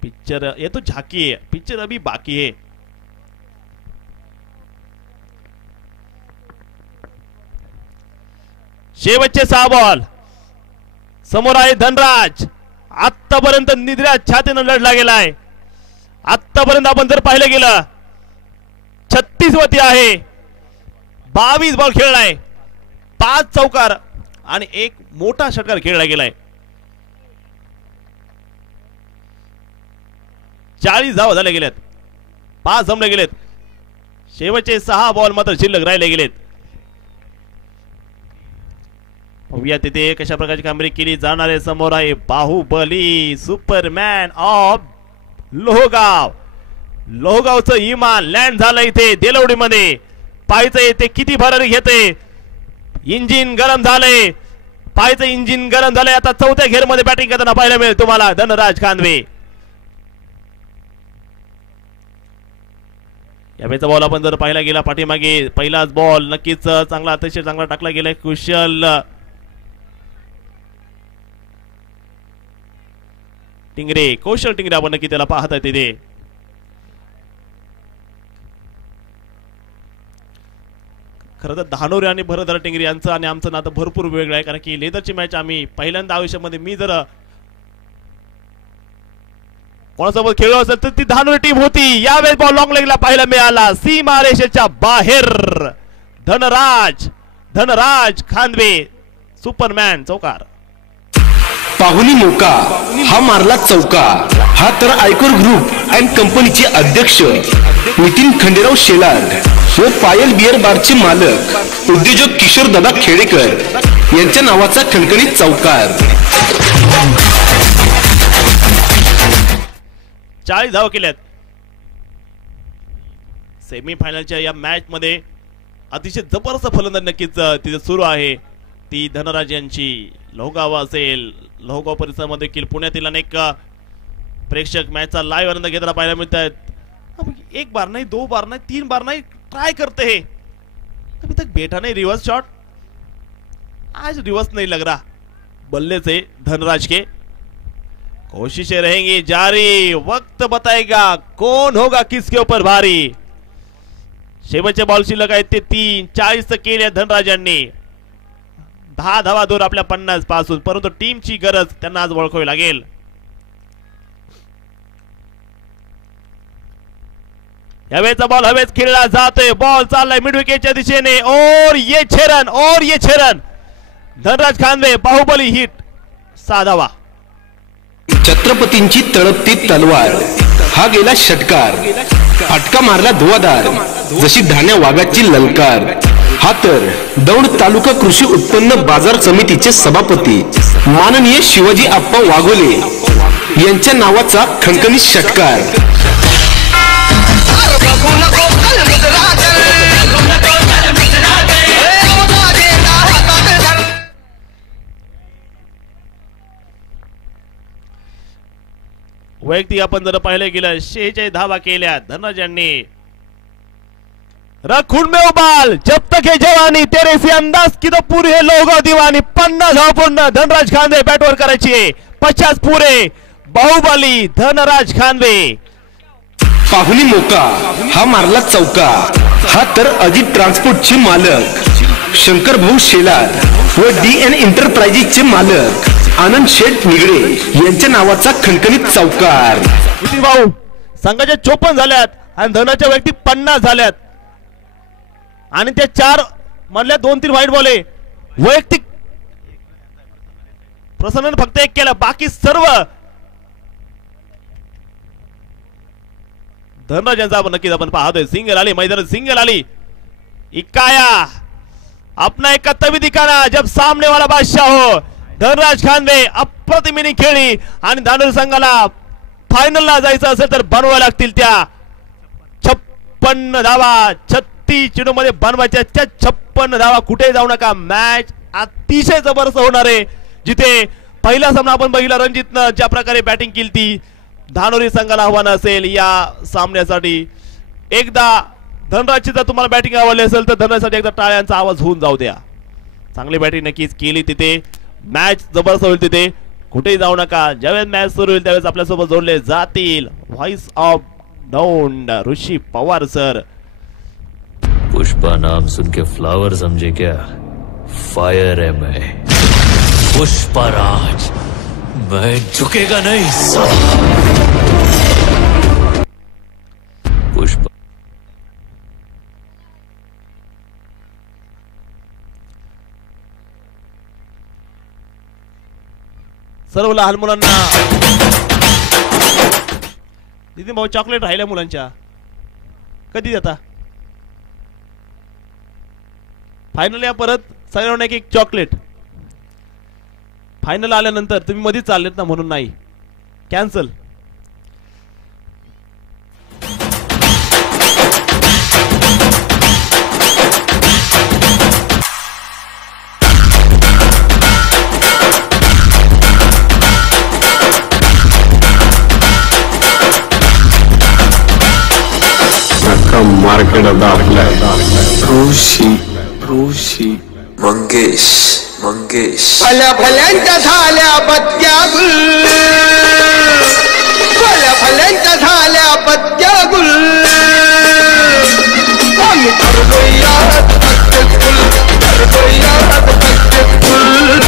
पिक्चर ये तो झाकी है, पिक्चर अभी बाकी है. शेवटचे 6 बॉल. समोर आहे धनराज. आतापर्यंत निद्रा छातीनं लढला गेलाय. आतापर्यंत आपण जर पाहिलं गेलं 36 वरती आहे. 22 बॉल खेळलाय, 5 चौकार आणि 1 मोठा षटकार खेळला गेलाय. 40 धावा झाल्या गेल्यात, 5 जमले गेलेत. शेवटचे 6 बॉल मात्र शिल्लक राहिले गेलेत. पाहूया तिथे कशा प्रकारची कामगिरी केली जाणार आहे. समोर आहे बाहुबली सुपरमॅन ऑफ लोहगाव. लोहगावचं इमान लँड झालं इथे देलवडी मध्ये. पाहायचं ते किती भरारी घेते. इंजिन गरम झालंय, पाहायचं इंजिन गरम झालंय. आता 4थ्या घेर मध्ये बॅटिंग करताना पाहायला मिळेल तुम्हाला धनराज खांदवे. यावेळेचा बॉल आपण जर पाहिला गेला पाठीमागे पहिलाच बॉल नक्कीच चांगला, अतिशय चांगला टाकला गेलाय. कुशल टिंगरे, कौशल टिंगरे आपण नक्की त्याला पाहत आहे तिथे. खरं तर धानोरी आणि भरत टिंगरे यांचं आणि आमचं नातं भरपूर वेगळं आहे. कारण की लेदरची मॅच आम्ही पहिल्यांदा आयुष्यामध्ये मी जर कोणासोबत खेळलो असेल तर ती धानोरी टीम होती. यावेळेस बॉल लॉंग लेगला पाहायला मिळाला सीमा रेषेच्या बाहेर. धनराज खांदवे सुपरमॅन चौकार. पाहुणी मोका हा मारला चौका. हा तर आयकर ग्रुप अँड कंपनीचे अध्यक्ष नितीन खंडेराव शेलार व पायल बियर बारचे मालक उद्योजक किशोर दादा खेडेकर यांच्या नावाचा खणखणीत चौकार. 40 धावा केल्यात. सेमी फायनलच्या या मॅच मध्ये अतिशय जबरदस्त फलंदाजी नक्कीच तिथे सुरू आहे. ती धनराज यांची. लोहगाव असेल, लोहगाव परिसरामध्ये देखील पुण्यातील अनेक प्रेक्षक मॅचचा लाईव्ह आनंद घेताना पाहायला मिळत आहेत. एक बार नाही, 2 बार नाही, 3 बार नाही, ट्राय करते हे. अभी तक बैठा नहीं रिवर्स शॉट. आज रिवर्स नहीं लग रहा बल्ले से धनराज के. कोशिशें रहेंगी जारी. वक्त बताएगा कौन होगा किसके ऊपर भारी. शेवटच्या बॉल शिल्लक आहेत ते 3. 40 केले धनराजांनी. 10 धावा दूर आपल्या 50 पासून. परंतु टीमची गरज त्यांना आज ओळखावी लागेल. हवेचा बॉल हवेच खेळला जातोय. बॉल चाललाय मिड विकेटच्या दिशेने. और ये 6 रन. धनराज खानवे बाहुबली हिट. 6 धावा. छत्रपतींची तळपती तलवार हा गेला षटकार. फटका मारला धुवाधार जशी धान्या वाघाची ललकार. हा तर दौंड तालुका कृषी उत्पन्न बाजार समितीचे सभापती माननीय शिवाजी आप्पा वाघोले यांच्या नावाचा खणखणीत षटकार. वैयक्तिक आपण जर पाहिलं गेलं 46 धावा केल्या धनराज यांनी. रखुन में उबाल जब तक है जवानी तेरे से अंदाज की तो पूरी है लोगों दीवानी. 50 धावा पूर्ण धनराज खानवे बॅटवर करायची आहे. 50 पुरे. बाहुबली धनराज खानवे. पाहुणी मोका हा मारला चौका. हा तर अजित ट्रान्सपोर्टचे मालक शंकर भाऊ शेलार व DN एंटरप्राइजेसचे मालक आनंद शेठ निगडे यांच्या नावाचा खणखणीत चौकार. भाऊ संघाच्या 54 झाल्यात आणि धनाच्या वैयक्तिक 50 झाल्यात. आणि त्या 4 मधल्या 2-3 वाईट बॉल आहे. वैयक्तिक प्रसन्न फक्त 1 केला. बाकी सर्व धनराज यांचा आपण नक्कीच आपण पाहतोय. सिंगल आली मैदानात. सिंगल आली. इकाया अपना एक तभी दिखाना जब सामने वाला बादशाह हो. धनराज खानवे अप्रतिम इनिंग खेळली आणि धानोरी संघाला फायनलला जायचं असेल तर बनवायला लागतील त्या 56 धावा. 36 चेंडूमध्ये बनवायच्या त्या 56 धावा. कुठे जाऊ नका. मॅच अतिशय जबरदस्त होणार आहे. जिथे पहिला सामना आपण बघितला रणजितनं ज्या प्रकारे बॅटिंग केली ती धानोरी संघाला आव्हान असेल या सामन्यासाठी. एकदा धनराजची जर तुम्हाला बॅटिंग आवडली असेल तर धनराजसाठी एकदा टाळ्यांचा आवाज होऊन जाऊ द्या. चांगली बॅटिंग नक्कीच केली तिथे. मॅच जबरदस्त होईल तिथे. कुठेही जाऊ नका. ज्यावेळेस मॅच सुरू होईल त्यावेळेस आपल्यासोबत जोडले जातील voice of Daund Rishi Pawar sir. Pushpa नाम सुन के फ्लावर समझे क्या? फायर है मैं पुष्पराज. मैं झुकेगा नहीं पुष्पा. सर्व लहान मुलांना दिदी भाऊ चॉकलेट राहिल्या मुलांच्या कधी देता? फायनल या परत सगळ्यांना एक चॉकलेट. फायनल आल्यानंतर तुम्ही मध्येच चाललेत ना म्हणून नाही. कॅन्सल. मार्केट ऋषी मंगेश भल्या भल्यांच्या झाल्या बत्त्या गुल. भल्या भल्यांच्या झाल्या बत्त्या गुल. आम्ही ठरवूयात प्रत्येक गुल. ठरवूयात प्रत्येक गुल.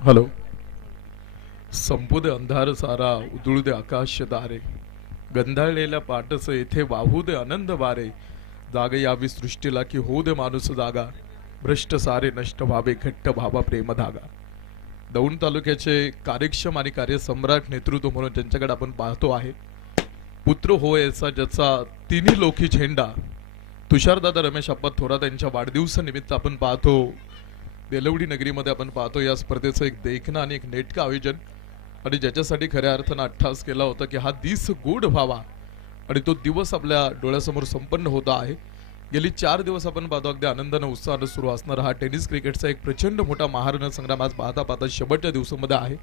हॅलो. संपू दे अंधार सारा, उजळू दे आकाश दारे, गंधाळलेल्या पाटस येथे वाहू दे आनंद वारे, जाग यावी सृष्टीला की होऊ दे माणूस जागा, भ्रष्ट सारे नष्ट व्हावे घट्ट व्हावा प्रेम धागा. दौंड तालुक्याचे कार्यक्षम आणि कार्यसम्राट नेतृत्व म्हणून ज्यांच्याकडे आपण पाहतो आहे, पुत्र होय असा ज्याचा तिन्ही लोकी झेंडा, तुषारदादा रमेश आप्पा थोरात यांच्या वाढदिवसानिमित्त आपण पाहतो देलवडी नगरीमध्ये आपण पाहतो या स्पर्धेचं एक देखणं आणि एक नेटकं आयोजन, आणि ज्याच्यासाठी खऱ्या अर्थानं अट्टास केला होता की हा दिस गोड व्हावा, आणि तो दिवस आपल्या डोळ्यासमोर संपन्न होता आहे. गेली 4 दिवस आपण पाहतो अगदी आनंदानं उत्साहानं सुरू असणारा हा टेनिस क्रिकेटचा एक प्रचंड मोठा महारण संग्राम आज पाहता पाहता शेवटच्या दिवसामध्ये आहे.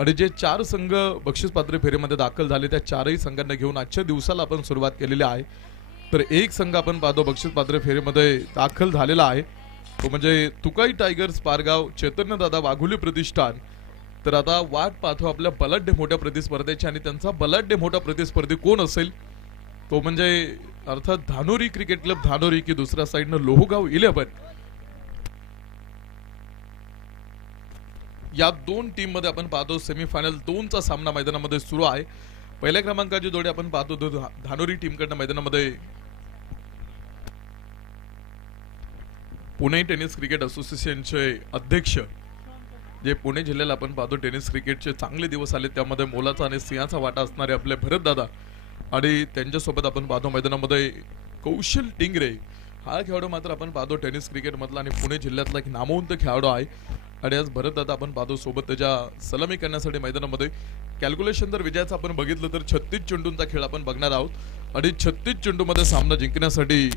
आणि जे 4 संघ बक्षीस पात्र फेरीमध्ये दाखल झाले त्या 4ही संघांना घेऊन आजच्या दिवसाला आपण सुरुवात केलेली आहे. तर एक संघ आपण पाहतो बक्षीस पात्र फेरीमध्ये दाखल झालेला आहे, तो म्हणजे तुकाई टायगर्स पारगाव चैतन्यदादा वाघुले प्रतिष्ठान. तर आता वाट पाहतो आपल्या बलाढ्य मोठ्या प्रतिस्पर्धेची, आणि त्यांचा बलाढ्य मोठा प्रतिस्पर्धी कोण असेल, तो म्हणजे अर्थात धानोरी क्रिकेट क्लब धानोरी की दुसऱ्या साईडनं लोहगाव 11. या 2 टीम मध्ये आपण पाहतो सेमीफायनल 2चा सामना मैदानामध्ये सुरू आहे. पहिल्या क्रमांकाची जोडी आपण पाहतो धानोरी टीमकडनं मैदानामध्ये पुणे टेनिस क्रिकेट असोसिएशनचे अध्यक्ष, जे पुणे जिल्ह्याला आपण पाहतो टेनिस क्रिकेटचे चांगले दिवस आले त्यामध्ये मोलाचा आणि सिंहाचा वाटा असणारे आपले भरत दादा, आणि त्यांच्यासोबत आपण पाहतो मैदानामध्ये कौशल टिंगरे. हा खेळाडू मात्र आपण पाहतो टेनिस क्रिकेट मधला आणि पुणे जिल्ह्यातला एक नामवंत खेळाडू आहे, आणि आज भरत दादा आपण पाहतो सोबत त्याच्या सलामी करण्यासाठी मैदानामध्ये. कॅल्क्युलेशन जर विजयाचं आपण बघितलं तर 36 चेंडूंचा खेळ आपण बघणार आहोत, आणि 36 चेंडूमध्ये सामना जिंकण्यासाठी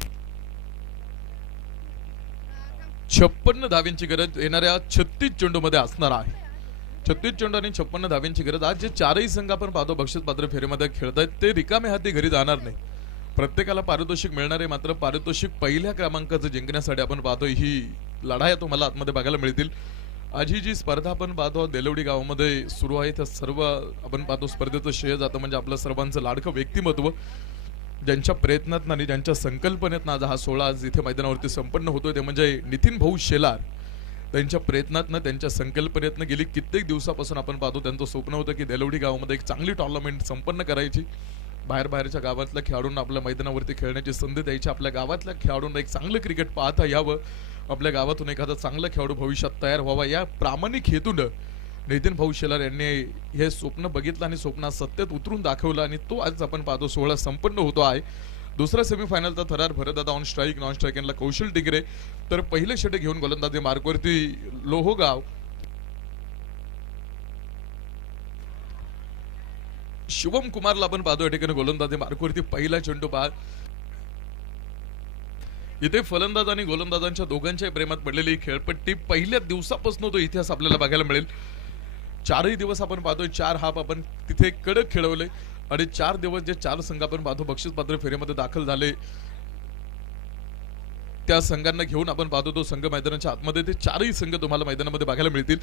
56 धाव्यांची गरज येणाऱ्या 36 चेंडूमध्ये असणार आहे. 36 चेंडू आणि 56 धाव्यांची गरज. आज जे 4ही संघ आपण पाहतो बक्षीस पात्र फेरीमध्ये खेळतायत ते रिकामे हाती घरी जाणार नाही, प्रत्येकाला पारितोषिक मिळणार आहे. मात्र पारितोषिक पहिल्या क्रमांकाचं जिंकण्यासाठी आपण पाहतो ही लढाई तुम्हाला आतमध्ये बघायला मिळतील. आज ही जी स्पर्धा आपण पाहतो देलवडी गावामध्ये सुरू आहे, त्या सर्व आपण पाहतो स्पर्धेचं श्रेय जातं म्हणजे आपलं सर्वांचं लाडकं व्यक्तिमत्व, ज्यांच्या प्रयत्नातनं आणि ज्यांच्या संकल्पनेतनं आज हा सोहळा आज इथे मैदानावरती संपन्न होतोय, ते म्हणजे नितीन भाऊ शेलार. त्यांच्या प्रयत्नातनं त्यांच्या संकल्पनेतनं गेली कित्येक दिवसापासून आपण पाहतो त्यांचं स्वप्न होतं की देलवडी गावामध्ये एक चांगली टुर्नामेंट संपन्न करायची, बाहेरच्या गावातल्या खेळाडूंना आपल्या मैदानावरती खेळण्याची संधी द्यायची, आपल्या गावातल्या खेळाडूंना एक चांगलं क्रिकेट पाहता यावं, आपल्या गावातून एखादा चांगला खेळाडू भविष्यात तयार व्हावा, या प्रामाणिक हेतून नितीन भाऊ शेलार यांनी हे स्वप्न बघितलं आणि स्वप्नात सत्यात उतरून दाखवलं, आणि तो आज आपण पाहतो सोहळा संपन्न होतो आहे. दुसरा सेमीफायनलचा थरार भरतदादा ऑन स्ट्राईक, नॉन स्ट्राईकला कौशल टिंगरे. तर पहिले षटक घेऊन गोलंदाजी मार्कवरती लोहगाव शुभम कुमारला आपण पाहतो या ठिकाणी गोलंदाजी मार्कवरती पहिला चेंडू बाद. इथे फलंदाज आणि गोलंदाजांच्या दोघांच्याही प्रेमात पडलेली खेळपट्टी पहिल्या दिवसापासून तो इतिहास आपल्याला बघायला मिळेल. 4ही दिवस आपण पाहतोय 4 हाफ आपण तिथे कडक खेळवले, आणि 4 दिवस जे 4 संघ आपण पाहतो बक्षीस पात्र फेरीमध्ये दाखल झाले त्या संघांना घेऊन आपण पाहतो तो संघ मैदानाच्या आतमध्ये, ते 4ही संघ तुम्हाला मैदानामध्ये बघायला मिळतील.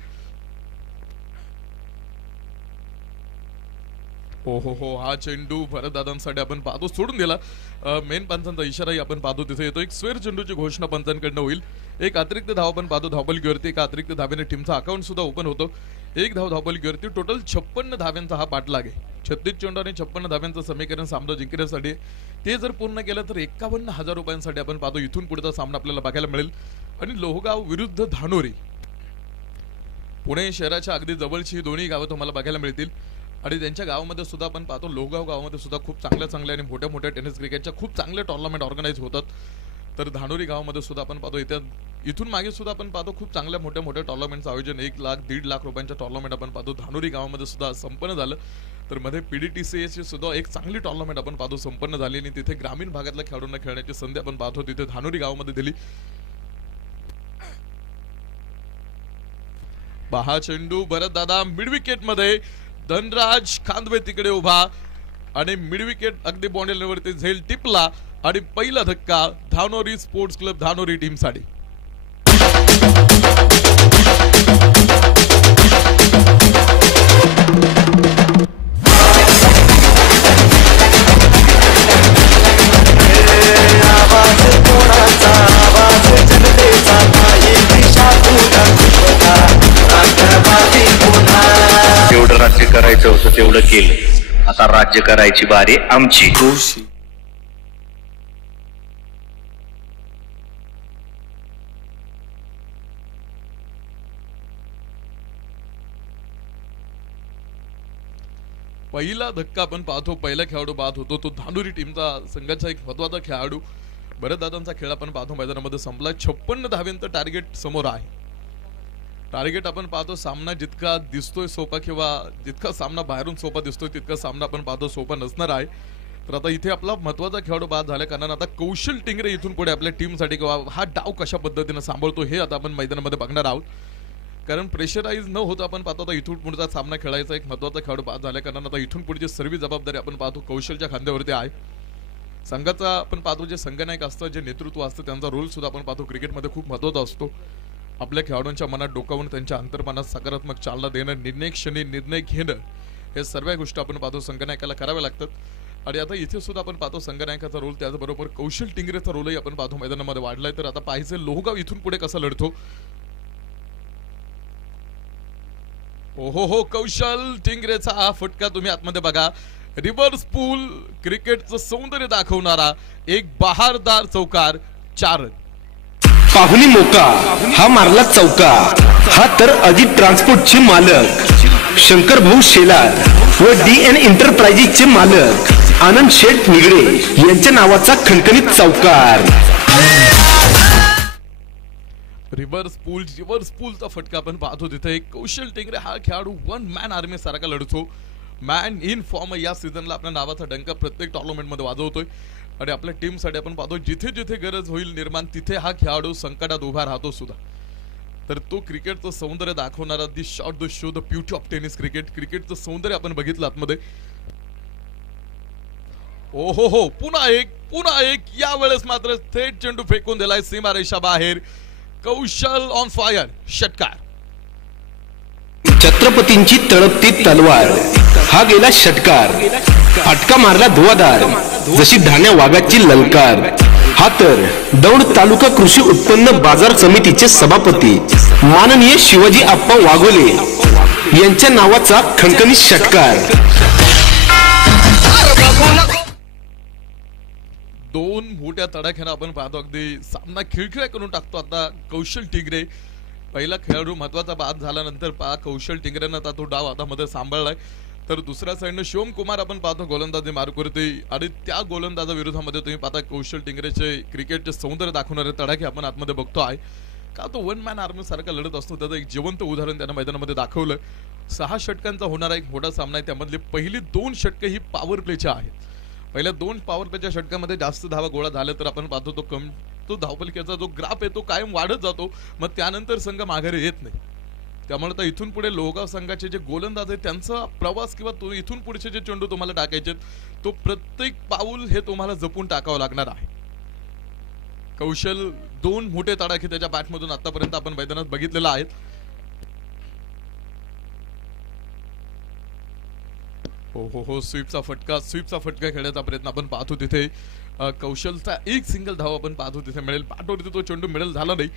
हो हा चेंडू भरतदादांसाठी आपण पाहतो सोडून दिला. मेन पंचांचा इशाराही आपण पाहतो तिथे येतो. एक स्वेर चेंडूची घोषणा पंचांकडनं होईल. एक अतिरिक्त धाव आपण पाहतो धावपलकीवरती, एका अतिरिक्त धावेने टीमचा अकाउंट सुद्धा ओपन होतो. 1 धाव धावपलकीवरती. टोटल 56 धाव्यांचा हा पाठलाग आहे. 36 चेंडू आणि 56 धाव्यांचं समीकरण सामना जिंकण्यासाठी ते जर पूर्ण केलं तर 51,000 रुपयांसाठी आपण पाहतो इथून पुढचा सामना आपल्याला बघायला मिळेल. आणि लोहगाव विरुद्ध धानोरी, पुणे शहराच्या अगदी जवळची दोन्ही गावं तुम्हाला बघायला मिळतील. आणि त्यांच्या गावामध्ये सुद्धा आपण पाहतो लोहगाव गावामध्ये सुद्धा खूप चांगल्या आणि मोठ्या टेनिस क्रिकेटच्या खूप चांगले टुर्नामेंट ऑर्गनाइज होतात. तर धानोरी गावामध्ये सुद्धा आपण पाहतो इथून मागे सुद्धा आपण पाहतो खूप चांगल्या मोठ्या टुर्नामेंटचं आयोजन 1 लाख 1.5 लाख रुपयांच्या टुर्नामेंट आपण पाहतो धानोरी गावामध्ये सुद्धा संपन्न झालं. तर मध्ये PDTCAची सुद्धा एक चांगली टुर्नामेंट आपण पाहतो संपन्न झाली, आणि तिथे ग्रामीण भागातल्या खेळाडूंना खेळण्याची संधी आपण पाहतो तिथे धानोरी गावामध्ये दिली. बहा चेंडू भरतदादा मिड विकेट मध्ये, धनराज खांदवे तिकडे उभा, आणि मिड विकेट अगदी बॉन्डेलवरती झेल टिपला, आणि पहिला धक्का Dhanori sports club Dhanori team साठी. आवाज जनतेचा, दिशा तुझा होतं तेवढं केलं. आता राज्य करायची बारी आमची. पहिला धक्का आपण पाहतो. पहिला खेळाडू बाद होतो तो धानुरी टीमचा संघाचा एक महत्वाचा खेळाडू भरत दादांचा खेळ आपण पाहतो मैदानामध्ये संपला. 56 धाव्यांचं टार्गेट समोर आहे. टार्गेट आपण पाहतो सामना जितका दिसतोय सोपा किंवा जितका सामना बाहेरून सोपा दिसतोय तितका सामना आपण पाहतो सोपा नसणार आहे. तर आता इथे आपला महत्वाचा खेळाडू बाद झाला कारण आता कौशल टिंगरे इथून पुढे आपल्या टीमसाठी किंवा हा डाव कशा पद्धतीने सांभाळतो हे आता आपण मैदानामध्ये बघणार आहोत. कारण प्रेशराईज न होता आपण पाहतो आता इथून पुढचा सामना खेळायचा एक महत्वाचा खेळाडू बाद झाला कारण आता इथून पुढची सर्व जबाबदारी आपण पाहतो कौशलच्या खांद्यावरती आहे. संघाचा आपण पाहतो जे संघनायक असतं जे नेतृत्व असतं त्यांचा रोल सुद्धा आपण पाहतो क्रिकेटमध्ये खूप महत्वाचा असतो. आपल्या खेळाडूंच्या मनात डोकावून त्यांच्या अंतर्मनात सकारात्मक चालना देणं निर्णय क्षणी निर्णय घेणं हे सर्व गोष्टी आपण पाहतो संघनायकाला कराव्या लागतात. आणि आता इथे सुद्धा आपण पाहतो संघनायकाचा रोल त्याचबरोबर कौशल टिंगरेचा रोलही आपण पाहतो मैदानामध्ये वाढलाय. तर आता पाहिजे लोहगाव इथून पुढे कसा लढतो. हो कौशल टिंगरेचा हा फटका तुम्ही आतमध्ये बघा. रिव्हर्स पूल क्रिकेटचं सौंदर्य दाखवणारा एक बहारदार चौकार 4 रन. पाहुणी मोका हा मारला चौका. हा तर अजित ट्रान्सपोर्टचे मालक शंकर भाऊ शेलार व DN एंटरप्राइजेसचे मालक आनंद शेठ निगडे यांच्या नावाचा खणखणीत चौकार. रिव्हर्स पूलचा फटका आपण पाहतो तिथे एक कौशल टिंगरे हा खेळाडू 1 मॅन आर्मी सारखा लढतो. मॅन इन फॉर्म या सीझनला आपल्या नावाचा डंका प्रत्येक टुर्नामेंट मध्ये वाजवतोय. आणि आपल्या टीमसाठी आपण पाहतो जिथे जिथे गरज होईल निर्माण तिथे हा खेळाडू संकटात उभा राहतो सुद्धा. तर तो क्रिकेटचं सौंदर्य दाखवणारा the shot the show the beauty of tennis क्रिकेटचं सौंदर्य आपण बघितलं आतमध्ये. हो पुन्हा एक यावेळेस मात्र थेट चेंडू फेकून दिलाय सीमारेषा बाहेर. कौशल ऑन फायर षटकार. छत्रपतींची तळपती तलवार हा गेला षटकार. फटका मारला धुवाधार जशी धान्या वाघाची ललकार. हा तर दौंड तालुका कृषी उत्पन्न बाजार समितीचे सभापती माननीय शिवाजी आप्पा वाघोले यांच्या नावाचा खणखणीत षटकार. 2 मोठ्या तडाख्यानं आपण पाहतो अगदी सामना खिळखिळा करून टाकतो आता कौशल टिंगरे. पहिला खेळाडू महत्वाचा बाद झाल्यानंतर पहा कौशल टिंगरेनं आता तो डाव हातामध्ये सांभाळलाय. तर दुसऱ्या साईडनं शिवम कुमार आपण पाहतो गोलंदाजी मारकुरते आणि त्या गोलंदाजा विरोधामध्ये तुम्ही पाहता कौशल टिंगरेचे क्रिकेटचे सौंदर्य दाखवणारे तडाखे आपण आतमध्ये बघतो आहे. का तो 1 मॅन आर्मी सारखा लढत असतो त्याचं एक जिवंत उदाहरण त्यानं मैदानामध्ये दाखवलं. 6 षटकांचा होणारा एक मोठा सामना आहे. त्यामधली पहिली 2 षटकं ही पॉवर प्लेच्या आहेत. पहिल्या 2 पॉवर प्लेच्या षटकामध्ये जास्त धावा गोळा झाल्या तर आपण पाहतो तो धावपलिकेचा जो ग्राफ आहे तो कायम वाढत जातो. मग त्यानंतर संघ माघारी येत नाही. त्यामुळे तर इथून पुढे लोहगाव संघाचे जे गोलंदाज आहेत त्यांचा प्रवास किंवा तो इथून पुढचे जे चेंडू तुम्हाला टाकायचे तो प्रत्येक पाऊल हे तुम्हाला जपून टाकावं लागणार आहे. कौशल 2 मोठे तडाखे त्याच्या बॅटमधून आतापर्यंत आपण मैदानात बघितलेला आहेत. हो स्वीपचा फटका खेळण्याचा प्रयत्न आपण पाहतो तिथे. कौशलचा एक सिंगल धाव आपण पाहतो तिथे मिळेल. पाठवतो तो चेंडू मिळेल झाला नाही.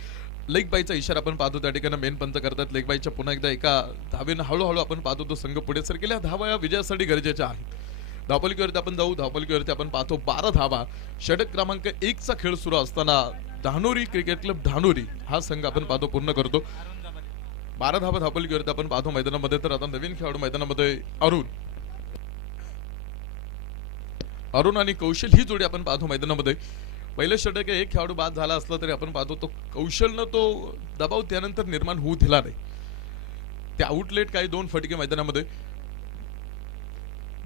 लेग बायचा इशारा आपण पाहतो त्या ठिकाणी मेन पंच करतात. लेग बायच्या पुन्हा एकदा एका धावेनं हळूहळू आपण पाहतो तो संघ पुढे सरकेल्या धावा या विजयासाठी गरजेच्या आहेत. धावपलिकेवरती आपण जाऊ. धावपलिकेवरती आपण पाहतो 12 धावा. षटक क्रमांक 1चा खेळ सुरू असताना धानोरी क्रिकेट क्लब धानोरी हा संघ आपण पाहतो पूर्ण करतो. 12 धावा धावपलिकेवरती आपण पाहतो मैदानामध्ये. तर आता नवीन खेळाडू मैदानामध्ये अरुण आणि कौशल ही जोडी आपण पाहतो मैदानामध्ये. पहिलं षटक एक खेळाडू बाद झाला असला तरी आपण पाहतो तो कौशलनं तो दबाव त्यानंतर निर्माण होऊ दिला नाही. त्या आउटलेट काही 2 फटके मैदानामध्ये.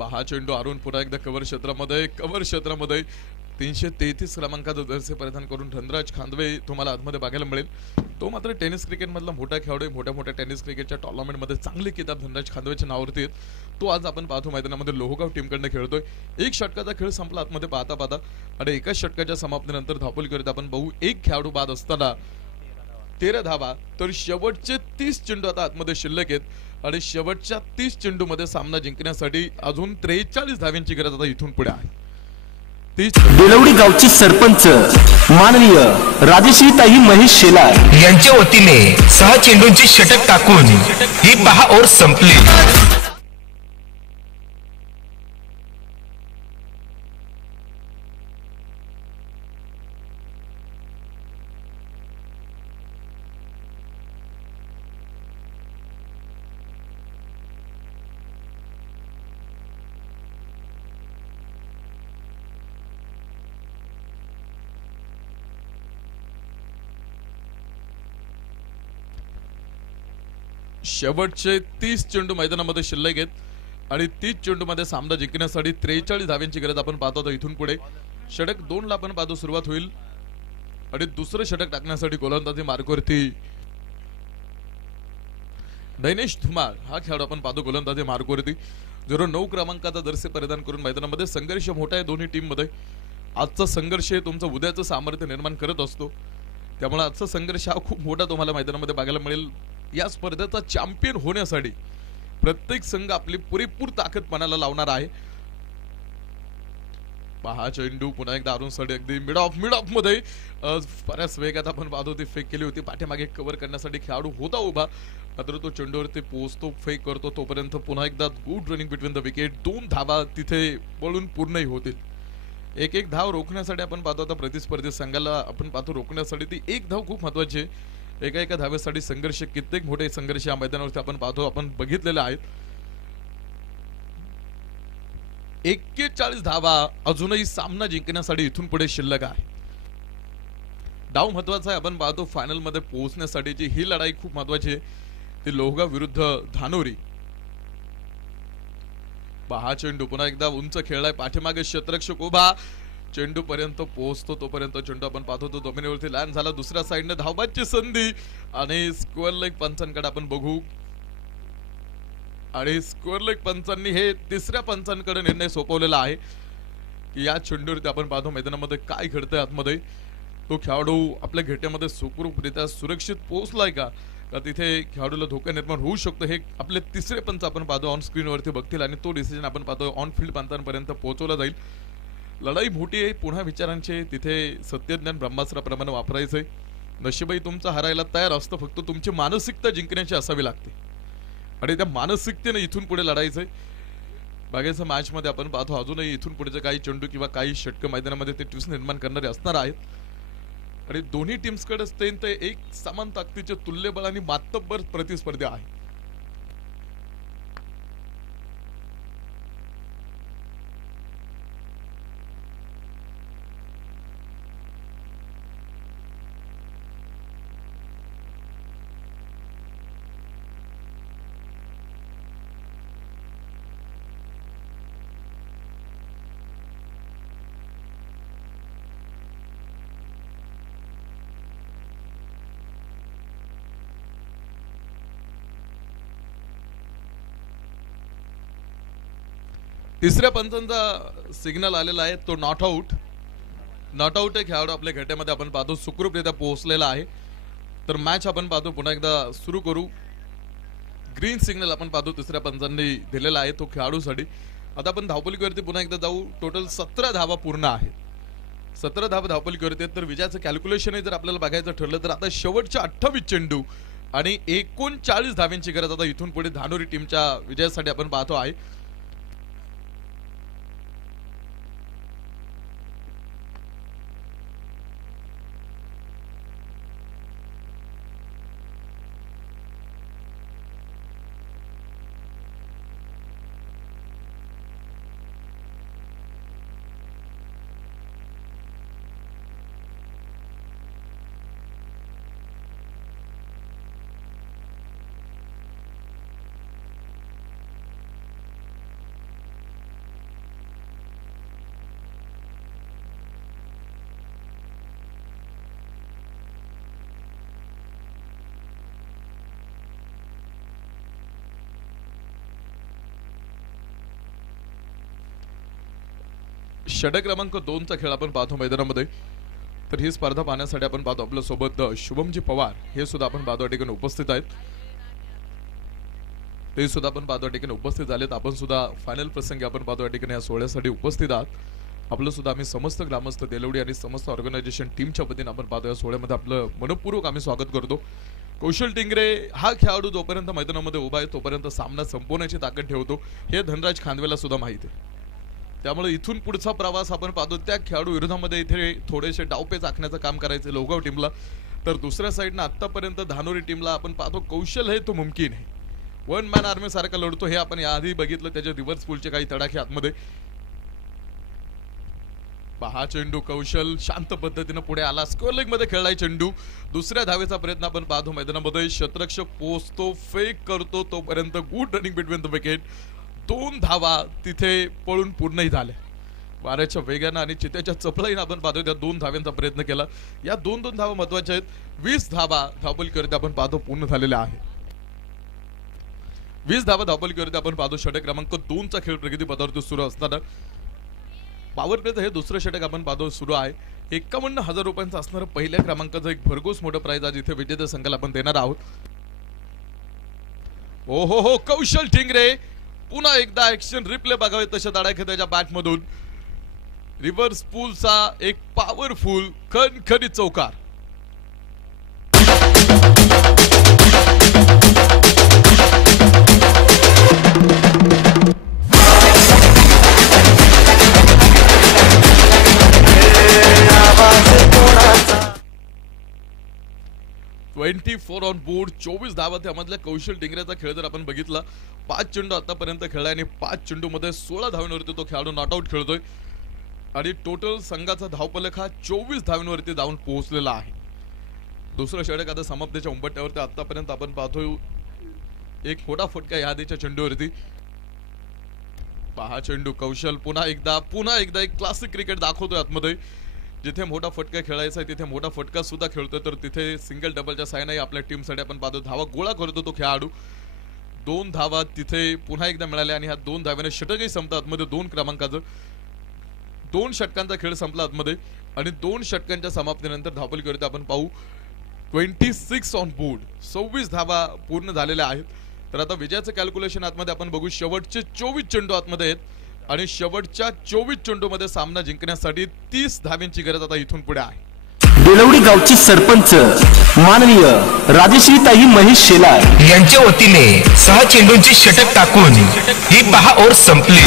हा चेंडू अरुण पुन्हा एकदा कव्हर क्षेत्रामध्ये 333 क्रमांकाचा जर्सी परिधान करून धनराज खांदवे तुम्हाला आतमध्ये बघायला मिळेल. तो मात्र टेनिस क्रिकेट मधला मोठा खेळाडू. मोठ्या टेनिस क्रिकेटच्या टुर्नामेंटमध्ये चांगले किताब धनराज खांदवेच्या नावावरती आहेत. तो आज आपण पाहतो मैदानामध्ये लोहगाव टीमकडनं खेळतोय. एक षटकाचा खेळ संपला आतमध्ये पाहता आणि एकाच षटकाच्या समाप्तीनंतर धावपलिकेवरती आपण बघू एक खेळाडू बाद असताना 13 धावा. तर शेवटचे 30 चेंडू आता आतमध्ये शिल्लक आहेत आणि शेवटच्या 30 चेंडू मध्ये सामना जिंकण्यासाठी अजून 43 धाव्यांची गरज आता इथून पुढे आहे. बेलवडी गावचे सरपंच माननीय राजश्रीताई महेश शेलार यांच्या वतीने 6 चेंडूंचे षटक टाकून ही 10 ओव्हर संपली. शेवटचे 30 चेंडू मैदानामध्ये शिल्लक आहेत आणि 30 चेंडूमध्ये सामना जिंकण्यासाठी 43 धाव्यांची गरज आपण पाहतो. आता इथून पुढे षटक 2 ला आपण पाहतो सुरुवात होईल आणि दुसरं षटक टाकण्यासाठी गोलंदाजी मार्गवरती दैनेश धुमाळ हा खेळाडू आपण पाहतो गोलंदाजी मार्गवरती. 09 क्रमांकाचा जर्सी परिधान करून मैदानामध्ये संघर्ष मोठा आहे दोन्ही टीम मध्ये. आजचा संघर्ष तुमचं उद्याचं सामर्थ्य निर्माण करत असतो, त्यामुळे आजचा संघर्ष हा खूप मोठा तुम्हाला मैदानामध्ये बघायला मिळेल. या स्पर्धेचा चॅम्पियन होण्यासाठी प्रत्येक संघ आपली पुरेपूर ताकद पणाला लावणार आहे. पहा चेंडू पुन्हा एकदा अरुणसाठी अगदी मिड ऑफ मध्ये बऱ्याच वेगात आपण पाहतो ती फेक केली होती. पाठीमागे कव्हर करण्यासाठी खेळाडू होता उभा, मात्र तो चेंडूवरती पोहोचतो, फेक करतो. तोपर्यंत पुन्हा एकदा good running between the wicket. 2 धावा तिथे पळून पूर्णही होतील. एक धाव रोखण्यासाठी आपण पाहतो आता प्रतिस्पर्धी संघाला आपण पाहतो रोखण्यासाठी ती एक धाव खूप महत्वाची आहे. एका धावेसाठी संघर्ष, कित्येक मोठे संघर्ष या मैदानावरती आपण पाहतो, आपण बघितलेले आहेत. 41 धावा अजूनही सामना जिंकण्यासाठी इथून पुढे शिल्लक आहे. डाव महत्वाचा आहे, आपण पाहतो फायनल मध्ये पोहोचण्यासाठीची ही लढाई खूप महत्वाची आहे. ती लोहगाव विरुद्ध धानोरी. पहा चेंडू पुन्हा एकदा उंच खेळलाय, पाठीमागे क्षेत्ररक्षक उभा, चेंडू पर्यंत पोहोचतो. तोपर्यंत चेंडू आपण पाहतो तो जमिनीवरती लँड झाला. दुसऱ्या साइडने धावबाची संधी आणि स्क्वेअर लेग पंचांकडे आपण बघू आणि स्क्वेअर लेग पंचांनी हे तिसऱ्या पंचांकडे निर्णय सोपवलेला आहे की या चेंडूवरती आपण पाहतो मैदानामध्ये काय घडतंय आतमध्ये. तो खेळाडू आपल्या घेट्यामध्ये सुखरूपरित्या सुरक्षित पोहोचलाय का तिथे खेळाडूला धोका निर्माण होऊ शकतो. हे आपले तिसरे पंच आपण पाहतो ऑन स्क्रीन वरती बघतील आणि तो डिसिजन आपण पाहतो ऑन फील्ड पंचांपर्यंत पोहोचवला जाईल. लढाई मोठी आहे, पुन्हा विचारांचे तिथे सत्यज्ञान ब्रह्मास्त्राप्रमाणे वापरायचंय. नशीबही तुमचा हरायला तयार असतं, फक्त तुमची मानसिकता जिंकण्याची असावी लागते आणि त्या मानसिकतेने इथून पुढे लढायचंय. बागेच्या मॅच मध्ये आपण पाहतो अजूनही इथून पुढचे काही चेंडू किंवा काही षटक मैदानामध्ये ते ट्विस्ट निर्माण करणारे असणार आहेत आणि दोन्ही टीम्सकडे अत्यंत एक समान ताकदीचे तुल्यबळ आणि मातब्बर प्रतिस्पर्धी आहे. तिसऱ्या पंचांचा सिग्नल आलेला आहे, तो नॉट आउट. नॉट आउट खेळाडू आपल्या घेट्यामध्ये आपण पाहतो सुखरूपरित्या पोहोचलेला आहे. तर मॅच आपण पाहतो पुन्हा एकदा सुरू करू. ग्रीन सिग्नल आपण पाहतो तिसऱ्या पंचांनी दिलेला आहे तो खेळाडूसाठी. आता आपण धावपलीवरती पुन्हा एकदा जाऊ. टोटल 17 धावा पूर्ण आहेत. 17 धावा धावपलीवरती. तर विजयाचं कॅल्क्युलेशन जर आपल्याला बघायचं ठरलं तर आता शेवटच्या 28 चेंडू आणि 39 धाव्यांची गरज आता इथून पुढे धानोरी टीमच्या विजयासाठी आपण पाहतो आहे. षटक क्रमांक 2चा खेळ आपण पाहतो मैदानामध्ये. तर ही स्पर्धा पाहण्यासाठी आपण पाहतो आपल्या सोबत शुभमजी पवार हे सुद्धा आपण पाहतो ठिकाणी उपस्थित आहेत. ते सुद्धा आपण पाहतो ठिकाणी उपस्थित झालेत. आपण सुद्धा फायनल प्रसंगी आपण पाहतो ठिकाणी या सोहळ्यासाठी उपस्थित आहात. आपलं सुद्धा आम्ही समस्त ग्रामस्थ देलवडी आणि समस्त ऑर्गनायझेशन टीमच्या वतीने आपण पाहतो या सोहळ्यामध्ये आपलं मनपूर्वक आम्ही स्वागत करतो. कौशल टिंगरे हा खेळाडू जोपर्यंत मैदानामध्ये उभा आहे तोपर्यंत सामना संपवण्याची ताकद ठेवतो हे धनराज खांदवेला सुद्धा माहिती आहे. त्यामुळे इथून पुढचा प्रवास आपण पाहतो त्या खेळाडू विरोधामध्ये इथे थोडेसे डावपेच आखण्याचं काम करायचं लोहगाव टीमला. तर दुसऱ्या साईडनं आतापर्यंत धानोरी टीमला आपण पाहतो कौशल आहे तो मुमकिन आहे. वन मॅन आर्मी सारखा लढतो हे आपण याआधी बघितलं. त्याच्या रिव्हर्स पूलचे काही तडाखे आतमध्ये पहा चेंडू कौशल शांत पद्धतीने पुढे आला, स्कोअर लेग मध्ये खेळलाय चेंडू. दुसऱ्या धावेचा प्रयत्न आपण पाहतो मैदानामध्ये. क्षेत्ररक्षक पोहोचतो, फेक करतो, तोपर्यंत good running between the wicket. 2 धावा तिथे पळून पूर्णही झाल्या. वाऱ्याच्या वेगानं आणि चित्याच्या चपळाईनं आपण पाहतोय त्या 2 धाव्यांचा प्रयत्न केला. या 2 धावा महत्वाच्या आहेत. 20 धावा धावपलीकरिता आपण पाहतो पूर्ण झालेल्या आहेत. 20 धावा धावपलीकरिता आपण पाहतो. षटक क्रमांक 2 चा खेळ प्रगती पथावरती सुरू असताना पॉवर प्लेचं हे दुसरं षटक आपण पाहतो सुरू आहे. 51,000 रुपयांचं असणारं पहिल्या क्रमांकाचं एक भरघोस मोठं प्राइज आज इथे विजेत्या संघाला आपण देणार आहोत. ओ हो कौशल टिंगरे पुन्हा एकदा ऍक्शन रिप्ले बघावे तशा तडाख्यात त्याच्या बॅटमधून रिव्हर्स पूलचा एक पॉवरफुल खणखणीत चौकार. ...24 ऑन बोर्ड, 24 धावा. त्यामधल्या कौशल टिंगऱ्याचा खेळ जर आपण बघितला, 5 चेंडू आतापर्यंत खेळलाय आणि 5 चेंडूमध्ये 16 धावांवरती तो खेळाडू नॉट आउट खेळतोय आणि टोटल संघाचा धावफलक हा 24 धावांवरती जाऊन पोहोचलेला आहे. दुसरं षटक आता समाप्तीच्या उंबरठ्यावरती आतापर्यंत आपण पाहतोय एक मोठा फटका या आधीच्या चेंडूवरती. पहा चेंडू कौशल पुन्हा एकदा एक क्लासिक क्रिकेट दाखवतोय आतमध्ये. जिथे मोठा फटका खेळायचा आहे तिथे मोठा फटका सुद्धा खेळतोय, तर तिथे सिंगल डबलच्या साहाय्याने आपल्या टीमसाठी आपण पाहतो धावा गोळा करतो तो खेळाडू. 2 धावा तिथे पुन्हा एकदा मिळाल्या आणि ह्या 2 धाव्याने षटकही संपतं आतमध्ये. 2 क्रमांकाचं 2 षटकांचा खेळ संपला आतमध्ये आणि 2 षटकांच्या समाप्तीनंतर धावपलीकरिता आपण पाहू 26 ऑन बोर्ड, 26 धावा पूर्ण झालेल्या आहेत. तर आता विजयाचं कॅल्क्युलेशन आतमध्ये आपण बघू. शेवटचे 24 चेंडू आतमध्ये आहेत आणि शेवटच्या 24 चेंडूमध्ये सामना जिंकण्यासाठी 30 धाव्यांची गरज आता इथून पुढे आहे. बेलवडी गावची सरपंच माननीय राजश्रीताई महेश शेलार यांच्या वतीने 6 चेंडूंची षटक टाकून ही 10 ओव्हर संपली.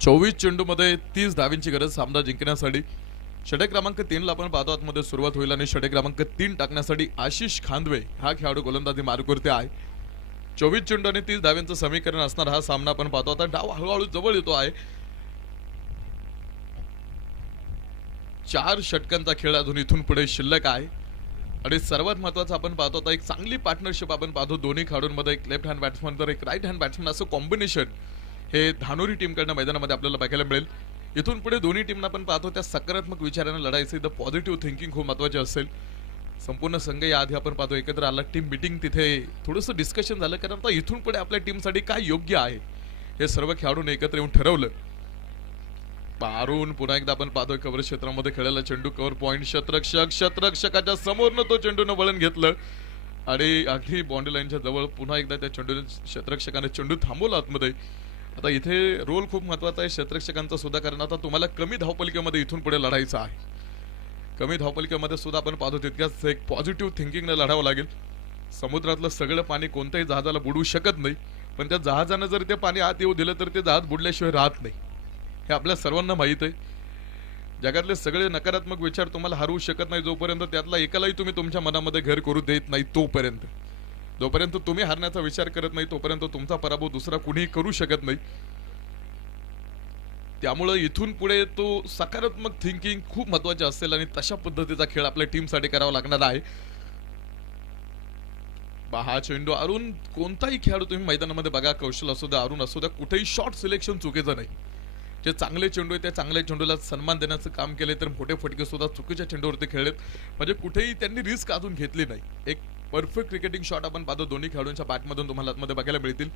चोवीस चेंडूमध्ये 30 धावींची गरज सामना जिंकण्यासाठी. षटक क्रमांक 3 ला आपण पाहतो आतमध्ये सुरुवात होईल आणि षटक क्रमांक 3 टाकण्यासाठी आशिष खांदवे हा खेळाडू गोलंदाजी मार्गवरती आहे. 24 चेंडू आणि 30 धाव्यांचं समीकरण असणार हा सामना आपण पाहतो. आता डाव हळूहळू जवळ येतो आहे. 4 षटकांचा खेळ अजून इथून पुढे शिल्लक आहे आणि सर्वात महत्त्वाचं आपण पाहतो आता एक चांगली पार्टनरशिप आपण पाहतो दोन्ही खेळाडूंमध्ये. एक लेफ्ट हँड बॅट्समन तर एक राईट हँड बॅट्समन असं कॉम्बिनेशन हे धानोरी टीमकडनं मैदानामध्ये आपल्याला बघायला मिळेल. इथून पुढे दोन्ही टीमना आपण पाहतो त्या सकारात्मक विचाराने लढायचं. द पॉझिटिव्ह थिंकिंग खूप महत्त्वाचे असेल. संपूर्ण संघ या आधी आपण पाहतो एकत्र आला, टीम मीटिंग तिथे थोडंसं डिस्कशन झालं कारण आता इथून पुढे आपल्या टीमसाठी काय योग्य आहे हे सर्व खेळाडूंनी एकत्र येऊन ठरवलं. पारून पुन्हा एकदा आपण पाहतोय कव्हर क्षेत्रामध्ये खेळायला चेंडू कव्हर पॉइंट. क्षेत्ररक्षकाच्या समोरनं तो चेंडूनं वळण घेतलं आणि अगदी बाउंड्री लाईनच्या जवळ पुन्हा एकदा त्या चेंडूने क्षेत्ररक्षकाने चेंडू थांबवला आतमध्ये. आता इथे रोल खूप महत्वाचा आहे क्षेत्ररक्षकांचा सुद्धा कारण आता तुम्हाला कमी धावपलिकेमध्ये इथून पुढे लढायचं आहे. कमी धावपलिकेमध्ये सुद्धा आपण पाहतो तितक्याच एक पॉझिटिव्ह थिंकिंगने लढावं लागेल. समुद्रातलं सगळं पाणी कोणत्याही जहाजाला बुडवू शकत नाही, पण त्या जहाजानं जर ते पाणी आत येऊ दिलं तर ते जहाज बुडल्याशिवाय राहत नाही. हे आपल्या सर्वांना माहित आहे. जगातले सगळे नकारात्मक विचार तुम्हाला हरवू शकत नाही जोपर्यंत त्यातला एकालाही तुम्ही तुमच्या मनामध्ये घर करू देत नाही तोपर्यंत. जोपर्यंत तुम्ही हारण्याचा विचार करत नाही तोपर्यंत तुमचा पराभव दुसरा कुणीही करू शकत नाही. त्यामुळे इथून पुढे तो सकारात्मक थिंकिंग खूप महत्वाचे असेल आणि तशा पद्धतीचा खेळ आपल्या टीमसाठी करावा लागणार आहे. हा चेंडू अरुण कोणताही खेळाडू तुम्ही मैदानामध्ये बघा, कौशल असू द्या अरुण असू द्या, कुठेही शॉर्ट सिलेक्शन चुकीचं नाही. जे चांगले चेंडू आहे त्या चांगल्या चेंडूला सन्मान देण्याचं काम केले तर मोठे फटके सुद्धा चुकीच्या चेंडूवरती खेळलेत. म्हणजे कुठेही त्यांनी रिस्क अजून घेतली नाही. एक परफेक्ट क्रिकेटिंग शॉट आपण पाहतो दोन्ही खेळाडूंच्या बॅटमधून तुम्हाला आतमध्ये बघायला मिळतील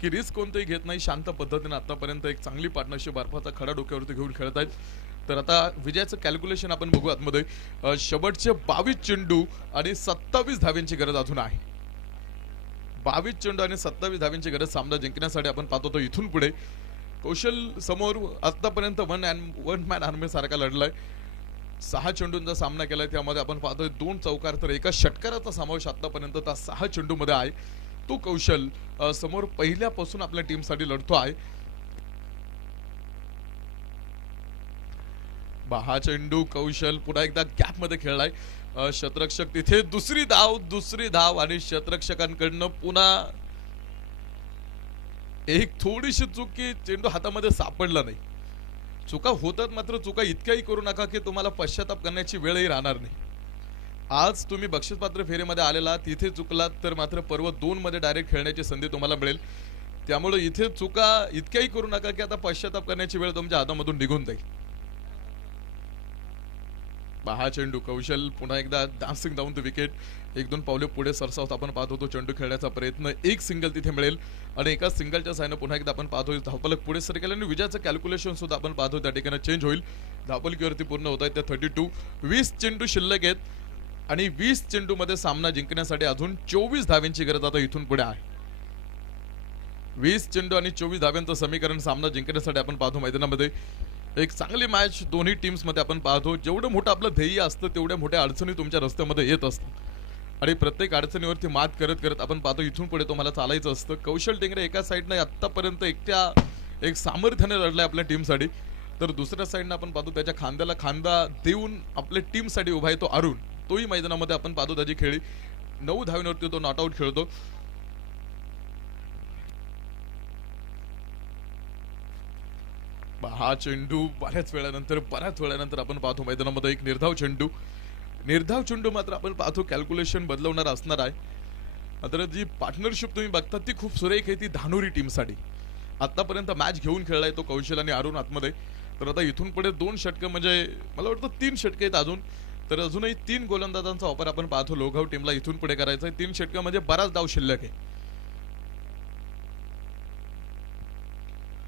की रिस्क कोणतेही घेत नाही, शांत पद्धतीने आतापर्यंत एक चांगली पार्टनरशिप बर्फाचा खडा डोक्यावरती घेऊन खेळत आहेत। तर आता विजयाचं कॅल्क्युलेशन आपण बघू आतमध्ये। शेवटचे 22 चेंडू आणि 27 धाव्यांची गरज अजून आहे। 22 चेंडू आणि 27 धाव्यांची गरज सामना जिंकण्यासाठी आपण पाहतो। तो इथून पुढे कौशल समोर आतापर्यंत वन मॅन आर्मी सारखा लढलाय। 6 चेंडूंचा सामना केलाय, त्यामध्ये आपण पाहतोय 2 चौकार तर एका षटकाराचा समावेश आतापर्यंत त्या 6 चेंडू मध्ये आहे। तो कौशल समोर पहिल्यापासून आपल्या टीमसाठी लढतो आहे। 6 चेंडू कौशल पुन्हा एकदा गॅप मध्ये खेळलाय। शतरक्षक तिथे दुसरी धाव आणि शतरक्षकांकडनं पुन्हा एक थोडीशी चूक की चेंडू हातामध्ये सापडला नाही। चुका होतात, मात्र चुका इतक्याही करू नका की तुम्हाला पश्चाताप करण्याची वेळही राहणार नाही। आज तुम्ही बक्षीसपात्र फेरीमध्ये आलेला तिथे चुकलात तर मात्र पर्व 2 मध्ये डायरेक्ट खेळण्याची संधी तुम्हाला मिळेल। त्यामुळे इथे चुका इतक्याही करू नका की आता पश्चाताप करण्याची वेळ तुमच्या हातामधून निघून जाईल। 6 चेंडू कौशल पुन्हा एकदा डान्सिंग डाऊन द विकेट, 1-2 पावले पुढे सरसावत आपण पाहतो तो चेंडू खेळण्याचा प्रयत्न, एक सिंगल तिथे मिळेल आणि एका सिंगलच्या साहाय्याने पुन्हा एकदा आपण पाहतोय धावफलक पुढे सरकेल आणि विजयाचं कॅल्क्युलेशन सुद्धा आपण पाहतो त्या ठिकाणी चेंज होईल। धावफलकीवरती पूर्ण होत आहेत त्या 32, 20 चेंडू शिल्लक आहेत आणि 20 चेंडू मध्ये सामना जिंकण्यासाठी अजून 24 धाव्यांची गरज आता इथून पुढे आहे। 20 चेंडू आणि 24 धाव्यांचं समीकरण सामना जिंकण्यासाठी आपण पाहतो मैदानामध्ये। एक चांगली मॅच दोन्ही टीम्स मध्ये आपण पाहतो। जेवढं मोठं आपलं ध्येय असतं तेवढ्या मोठ्या अडचणी तुमच्या रस्त्यामध्ये येत असतात आणि प्रत्येक अडचणीवरती मात करत करत आपण पाहतो इथून पुढे तुम्हाला चालायचं असतं। कौशल टेंगरे एका साईडने आतापर्यंत एक सामर्थ्याने लढलाय आपल्या टीमसाठी, तर दुसऱ्या साईडने आपण पाहतो त्याच्या खांद्याला खांदा देऊन आपल्या टीमसाठी उभा आहे तो अरुण, तोही मैदानामध्ये आपण पाहतो त्याची खेळी 9 धाव्यांवरती तो नॉट आउट खेळतो। 6 चेंडू बऱ्याच वेळानंतर आपण पाहतो मैदानामध्ये एक निर्धाव चेंडू मात्र आपण पाहतो कॅल्क्युलेशन बदलवणार असणार आहे। मात्र जी पार्टनरशिप तुम्ही बघता ती खूप सुरेख आहे, ती धानोरी टीमसाठी आतापर्यंत मॅच घेऊन खेळलाय तो कौशल आणि अरुण आतमध्ये। तर आता इथून पुढे 2 षटकं म्हणजे मला वाटतं 3 षटके आहेत अजून, तर अजूनही 3 गोलंदाजांचा वापर आपण पाहतो लोहगाव टीमला इथून पुढे करायचा आहे। 3 षटकं म्हणजे बराच धाव शिल्लक आहे।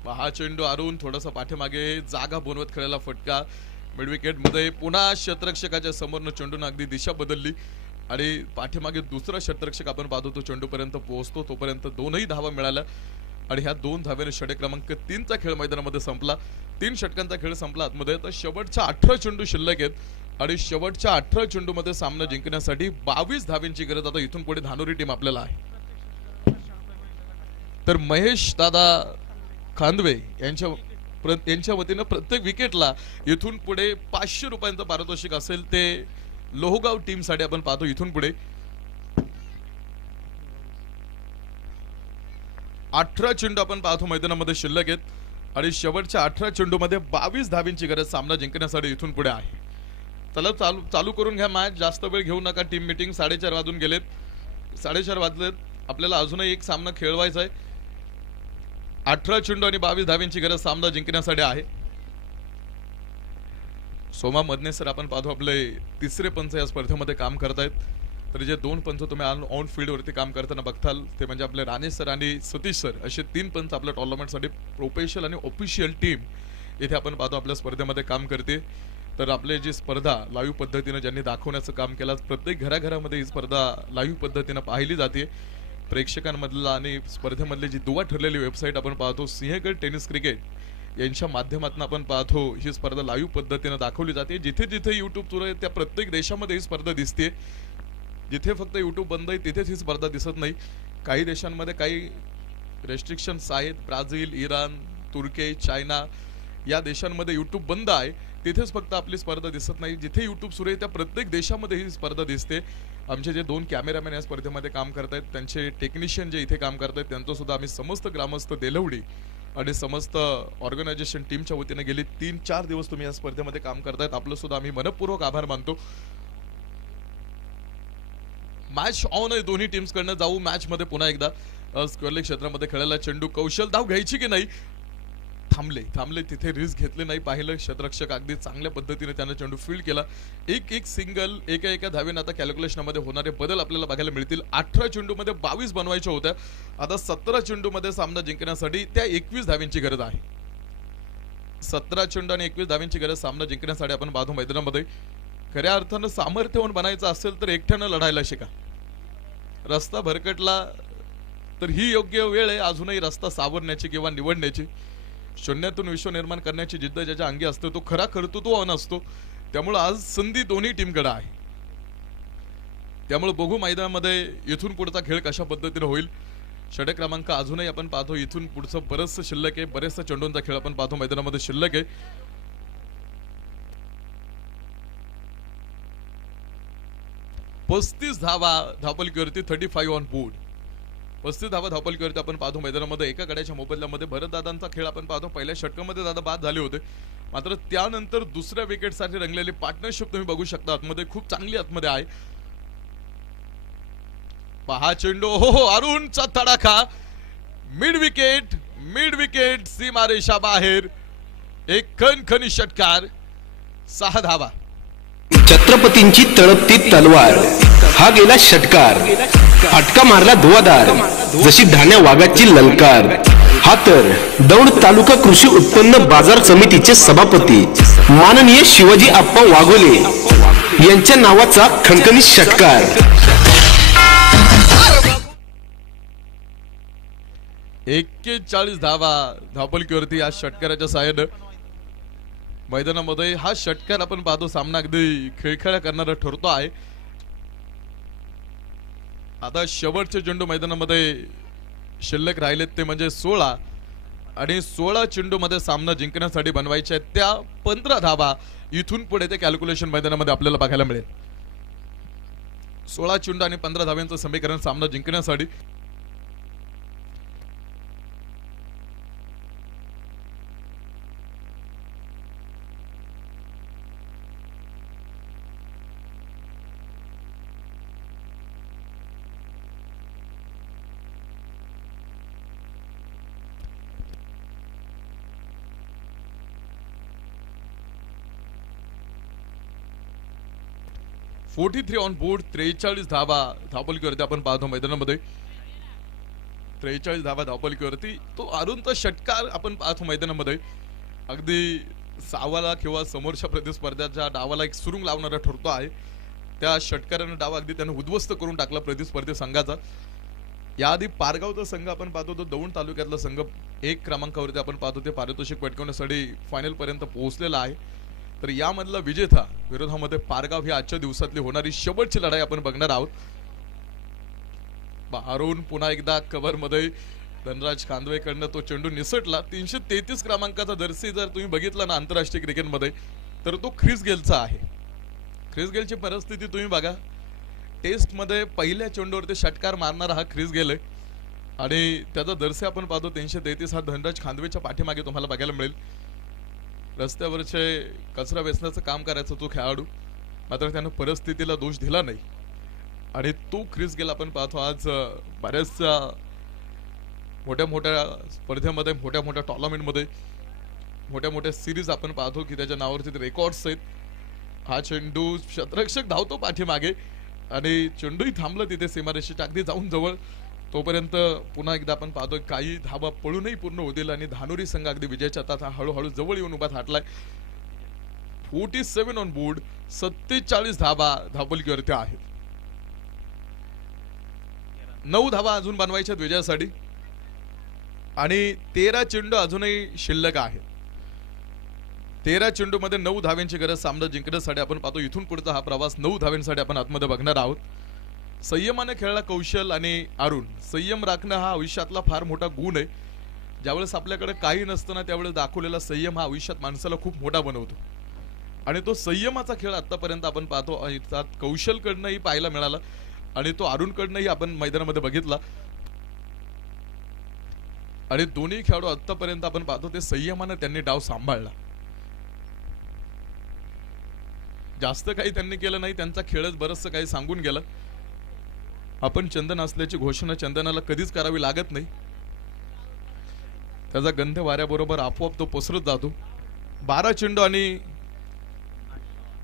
6 चेंडू अरुण थोडासा पाठीमागे जागा बनवत खेळायला फटका, मिड विकेट मध्ये पुन्हा शतरक्षकाच्या समोरनं चेंडूने अगदी दिशा बदलली आणि पाठीमागे दुसरा शतरक्षक आपण पाहतो तो चेंडूपर्यंत पोहोचतो, तोपर्यंत 2ही धावा मिळाल्या आणि ह्या 2 धाव्याने षटक क्रमांक 3चा खेळ मैदानामध्ये संपला। 3 षटकांचा खेळ संपला आतमध्ये। तर शेवटच्या 18 चेंडू शिल्लक आहेत आणि शेवटच्या 18 चेंडू मध्ये सामना जिंकण्यासाठी 22 धाव्यांची गरज आता इथून पुढे धानोरी टीम आपल्याला आहे। तर महेश दादा खांदवे यांच्या वतीनं प्रत्येक विकेटला इथून पुढे 500 रुपयांचं पारितोषिक असेल ते लोहगाव टीम साठी आपण पाहतो इथून पुढे। 18 चेंडू आपण पाहतो मैदानामध्ये शिल्लक आहेत आणि शेवटच्या 18 चेंडू मध्ये 22 धाव्यांची गरज सामना जिंकण्यासाठी इथून पुढे आहे। चला चालू करून घ्या मॅच, जास्त वेळ घेऊ नका। टीम मीटिंग 4:30 वाजून गेलेत, 4:30 वाजलेत, आपल्याला अजूनही एक सामना खेळवायचा आहे। 18 चेंडू आणि 22 धाव्यांची गरज सामना जिंकण्यासाठी आहे। सोमा मदने सर आपण पाहतो आपले तिसरे पंच या स्पर्धेमध्ये काम करतायत। तर जे 2 पंच तुम्ही ऑन फील्ड वरती काम करताना बघताल ते म्हणजे आपले राणे सर आणि सतीश सर, असे 3 पंच आपल्या टुर्नामेंटसाठी प्रोफेशनल आणि ऑफिशियल टीम इथे आपण पाहतो आपल्या स्पर्धेमध्ये काम करते। तर आपले जी स्पर्धा लाईव्ह पद्धतीने ज्यांनी दाखवण्याचं काम केलं, प्रत्येक घराघरामध्ये ही स्पर्धा लाईव्ह पद्धतीने पाहिली जाते। प्रेक्षकांमधला आणि स्पर्धेमधली जी दुवा ठरलेली वेबसाईट आपण पाहतो सिंहगड टेनिस क्रिकेट यांच्या माध्यमातून आपण पाहतो ही स्पर्धा लाईव्ह पद्धतीने दाखवली जाते। जिथे जिथे युट्यूब सुरू आहे त्या प्रत्येक देशामध्ये ही स्पर्धा दिसते। जिथे फक्त युट्यूब बंद आहे तिथेच ही स्पर्धा दिसत नाही। काही देशांमध्ये काही रेस्ट्रिक्शन्स आहेत, ब्राझील, इराण, तुर्की, चायना या देशांमध्ये युट्यूब बंद आहे, तिथेच फक्त आपली स्पर्धा दिसत नाही। जिथे युट्यूब सुरू आहे त्या प्रत्येक देशामध्ये ही स्पर्धा दिसते। आमचे जे 2 कॅमेरामॅन या स्पर्धेमध्ये काम करतायत, त्यांचे टेक्निशियन जे इथे काम करतायत, त्यांचं सुद्धा आम्ही समस्त ग्रामस्थ देलवडी आणि समस्त ऑर्गनायझेशन टीमच्या वतीने गेली 3-4 दिवस तुम्ही या स्पर्धेमध्ये काम करतायत, आपलं सुद्धा आम्ही मनपूर्वक आभार मानतो। मॅच ऑन आहे दोन्ही टीम्स कडनं। जाऊ मॅच मध्ये पुन्हा एकदा स्क्वेअर लेग क्षेत्रामध्ये खेळायला। चेंडू कौशल धाव घ्यायची की नाही, थांबले तिथे रिस्क घेतले नाही. पाहिलं क्षेत्ररक्षक अगदी चांगल्या पद्धतीने त्यानं चेंडू फील्ड केला. एक सिंगल एका धावेने आता कॅल्क्युलेशनमध्ये होणारे बदल आपल्याला बघायला मिळतील. 18 चेंडूमध्ये 22 बनवायच्या होत्या, आता 17 चेंडूमध्ये सामना जिंकण्यासाठी त्या 21 धाव्यांची गरज आहे. 17 चेंडू आणि 21 धाव्यांची गरज सामना जिंकण्यासाठी आपण पाहतो मैदानामध्ये. खऱ्या अर्थानं सामर्थ्यवान बनायचं असेल तर एकट्यानं लढायला शिका. रस्ता भरकटला तर ही योग्य वेळ आहे अजूनही रस्ता सावरण्याची किंवा निवडण्याची. शून्यातून विश्व निर्माण करण्याची जिद्द ज्याच्या अंगी असते तो खरा कर्तृत्ववान असतो. त्यामुळे आज संधी दोन्ही टीमकडे आहे. त्यामुळे बघू मैदानामध्ये इथून पुढचा खेळ कशा पद्धतीने होईल. षटक क्रमांक अजूनही आपण पाहतो इथून पुढचं बरंचसं शिल्लक आहे. बरेचसा चेंडूंचा खेळ आपण पाहतो मैदानामध्ये शिल्लक आहे. पस्तीस धावपलकीवरती 35 ऑन बोर्ड. 35 धावपलकीवरती आपण पाहतो मैदानामध्ये. एका गड्याच्या मोबदल्यामध्ये भरतदादांचा खेळ आपण पाहतो. पहिल्या षटकामध्ये दादा बाद झाले होते, मात्र त्यानंतर दुसऱ्या विकेटसाठी रंगलेली पार्टनरशिप तुम्ही बघू शकता. आतमध्ये खूप चांगली आतमध्ये आहे. पहा चेंडू, हो अरुणचा तडाखा. मिड विकेट सीमारेषा बाहेर. एक खणखणी षटकार, 6 धावा. छत्रपतींची तळपती तलवार हा गेला षटकार. फटका मारला धुवाधार, जशी ढाण्या वाघाची ललकार. हा तर दौंड तालुका कृषी उत्पन्न बाजार समितीचे सभापती माननीय शिवाजी आप्पा वाघोले यांच्या नावाचा खणखणी षटकार. 41 धावपलकीवरती या षटकाराच्या साहाय्याने मैदानामध्ये हा षटकार आपण पाहतो. सामना अगदी खेळखेळा करणारा ठरतो आहे. आता शेवटचे चेंडू मैदानामध्ये शिल्लक राहिलेत ते म्हणजे 16 आणि 16 चेंडूमध्ये सामना जिंकण्यासाठी बनवायचे आहेत त्या 15 धावा. इथून पुढे ते कॅल्क्युलेशन मैदानामध्ये आपल्याला बघायला मिळेल. 16 चेंडू आणि 15 धाव्यांचं समीकरण सामना जिंकण्यासाठी. On board. 43 धावपलकीवरती आपण पाहतो मैदानामध्ये. 43 धावपलकीवरती तो अरुणचा षटकार आपण पाहतो मैदानामध्ये. अगदी सावाला किंवा समोरच्या प्रतिस्पर्ध्याच्या डावाला एक सुरुंग लावणारा ठरतो आहे. त्या षटकारानं डाव अगदी त्यानं उद्ध्वस्त करून टाकला प्रतिस्पर्धी संघाचा. याआधी पारगावचा संघ आपण पाहतो तो दौंड तालुक्यातला संघ 1 क्रमांकावरती आपण पाहतो ते पारितोषिक पटकावण्यासाठी फायनल पर्यंत पोहोचलेला आहे. तर यामधला विजेता विरोधामध्ये पारगाव ही आजच्या दिवसातली होणारी शेवटची लढाई आपण बघणार आहोत. अरुण पुन्हा एकदा कव्हर मध्ये. धनराज खांदवेकडनं तो चेंडू निसटला. 333 क्रमांकाचा जर्सी जर तुम्ही बघितला ना आंतरराष्ट्रीय क्रिकेटमध्ये तर तो ख्रिस गेलचा आहे. ख्रिस गेलची परिस्थिती तुम्ही बघा. टेस्ट मध्ये पहिल्या चेंडूवरती षटकार मारणारा हा ख्रिस गेल आहे आणि त्याचा जर्सी आपण पाहतो 333 हा धनराज खांदवेच्या पाठीमागे तुम्हाला बघायला मिळेल. रस्त्यावरचे कचरा वेचण्याचं काम करायचा तो खेळाडू, मात्र त्यानं परिस्थितीला दोष दिला नाही आणि तो ख्रिस गेल आपण पाहतो. आज बऱ्याचशा मोठ्या स्पर्धेमध्ये, मोठ्या टॉर्नामेंटमध्ये, मोठ्या सिरीज आपण पाहतो की त्याच्या नावावरती रेकॉर्ड्स आहेत. हा चेंडू क्षेत्ररक्षक धावतो पाठीमागे आणि चेंडूही थांबलं तिथे सीमारेषेच्या अगदी जाऊन जवळ. तोपर्यंत पुन्हा एकदा आपण पाहतोय काही धावा पळूनही पूर्ण होतील आणि धानोरी संघ अगदी विजयाच्या हातात हळूहळू जवळ येऊन उभा थाटलाय. 47 ऑन बोर्ड. 47 धावपलकीवरती आहेत. 9 धावा अजून बनवायच्यात विजयासाठी आणि 13 चेंडू अजूनही शिल्लक आहेत. 13 चेंडू मध्ये 9 धाव्यांची गरज सामना जिंकण्यासाठी आपण पाहतो. इथून पुढचा हा प्रवास 9 धाव्यांसाठी आपण आतमध्ये बघणार आहोत. संयमाने खेळला कौशल आणि अरुण. संयम राखणं हा आयुष्यातला फार मोठा गुण आहे. ज्यावेळेस आपल्याकडे काही नसताना त्यावेळेस दाखवलेला संयम हा आयुष्यात माणसाला खूप मोठा बनवतो आणि तो संयमाचा खेळ आतापर्यंत आपण पाहतो. कौशलकडनंही पाहायला मिळाला आणि तो अरुणकडनंही आपण मैदानामध्ये बघितला आणि दोन्ही खेळाडू आतापर्यंत आपण पाहतो ते संयमाने त्यांनी डाव सांभाळला. जास्त काही त्यांनी केलं नाही. त्यांचा खेळच बरंचसं काही सांगून गेला. आपण चंदन असल्याची घोषणा चंदनाला कधीच करावी लागत नाही. त्याचा गंध वाऱ्याबरोबर आपोआप तो पसरत जातो. 12 चेंडू आणि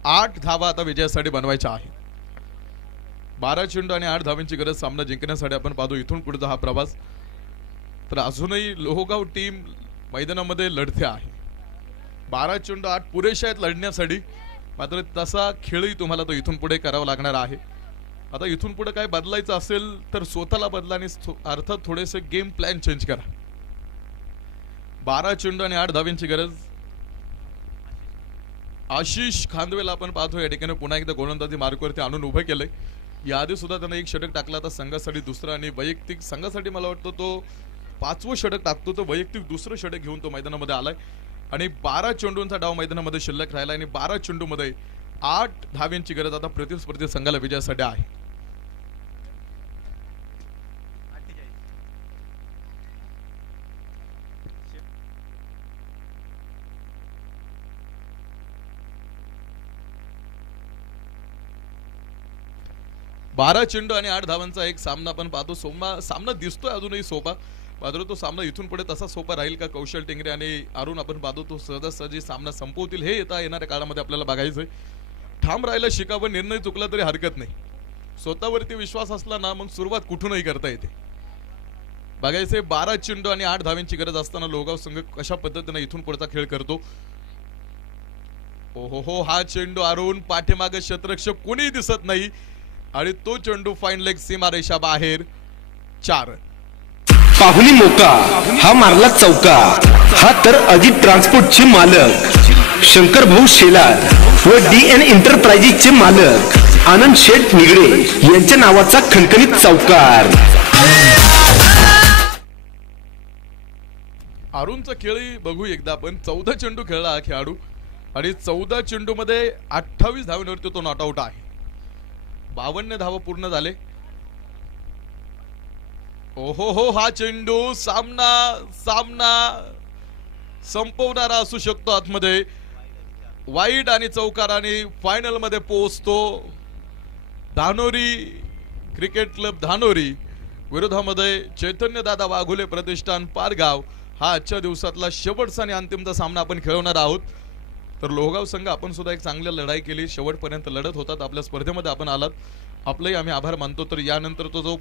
8 धावा आता विजयासाठी बनवायच्या आहे. 12 चेंडू आणि 8 धावांची गरज सामना जिंकण्यासाठी आपण पाहतो. इथून पुढचा हा प्रवास तर अजूनही लोहगाव टीम मैदानामध्ये लढते आहे. 12 चेंडू 8 पुरेशा आहेत लढण्यासाठी, मात्र तसा खेळही तुम्हाला तो इथून पुढे करावा लागणार आहे. आता इथून पुढे काय बदलायचं असेल तर स्वतःला बदला आणि अर्थात थोडेसे गेम प्लॅन चेंज करा. 12 चेंडू आणि 8 धावांची गरज. आशिष खांदवेला आपण पाहतो या ठिकाणी पुन्हा एकदा गोलंदाजी मार्कवरती आणून उभं केलंय. याआधी सुद्धा त्यानं 1 षटक टाकला, आता संघासाठी दुसरा आणि वैयक्तिक संघासाठी मला वाटतं तो 5वं षटक टाकतो. तो वैयक्तिक दुसरं षटक घेऊन तो मैदानामध्ये आलाय आणि 12 चेंडूंचा डाव मैदानामध्ये शिल्लक राहिला आणि 12 चेंडूमध्ये 8 धावांची गरज आता प्रतिस्पर्धी संघाला विजयासाठी आहे. बारा चेंडू आणि 8 धावांचा एक सामना आपण पाहतो. सामना दिसतोय अजूनही सोपा, मात्र तो सामना इथून पुढे तसा सोपा राहील का? कौशल टिंगरे आणि अरुण आपण पाहतो तो सहजासहजी सामना संपवतील हे येणाऱ्या काळामध्ये आपल्याला बघायचंय. ठाम राहायला शिकावं, निर्णय चुकला तरी हरकत नाही. स्वतःवरती विश्वास असला ना मग सुरुवात कुठूनही करता येते. बघायचंय 12 चेंडू आणि 8 धावांची गरज असताना लोहगाव संघ कशा पद्धतीने इथून पुढचा खेळ करतो. ओहो, हा चेंडू अरुण पाठीमागे क्षेत्ररक्षक कोणी दिसत नाही आणि तो चेंडू फाईन लेग सीमारेषा बाहेर. 4 पाहुणी मोका हा मारला चौका. हा तर अजित ट्रान्सपोर्टचे मालक शंकर भाऊ शेलार व DN एंटरप्राइजेसचे मालक आनंद शेठ निगडे यांच्या नावाचा खणखणीत चौकार. अरुणचा खेळही बघू एकदा आपण. 14 चेंडू खेळला हा खेळाडू आणि 14 चेंडू मध्ये 28 धावांवरती तो नॉट आउट आहे. 52 धावा पूर्ण झाले. ओहो, हा चेंडू सामना संपवणारा असू शकतो. आतमध्ये वाईड आणि चौकाराने फायनल मध्ये पोहोचतो. धानोरी क्रिकेट क्लब धानोरी विरोधामध्ये चैतन्य दादा वाघुले प्रतिष्ठान पारगाव. हा आजच्या दिवसातला शेवटचा आणि अंतिमचा सामना आपण खेळवणार आहोत. तर लोहगाव संघ आपण सुद्धा एक चांगली लढाई केली, शेवटपर्यंत लढत होतात. आपल्या स्पर्धेमध्ये आपण आलात, आपलंही आम्ही आभार मानतो. तर यानंतर तो जो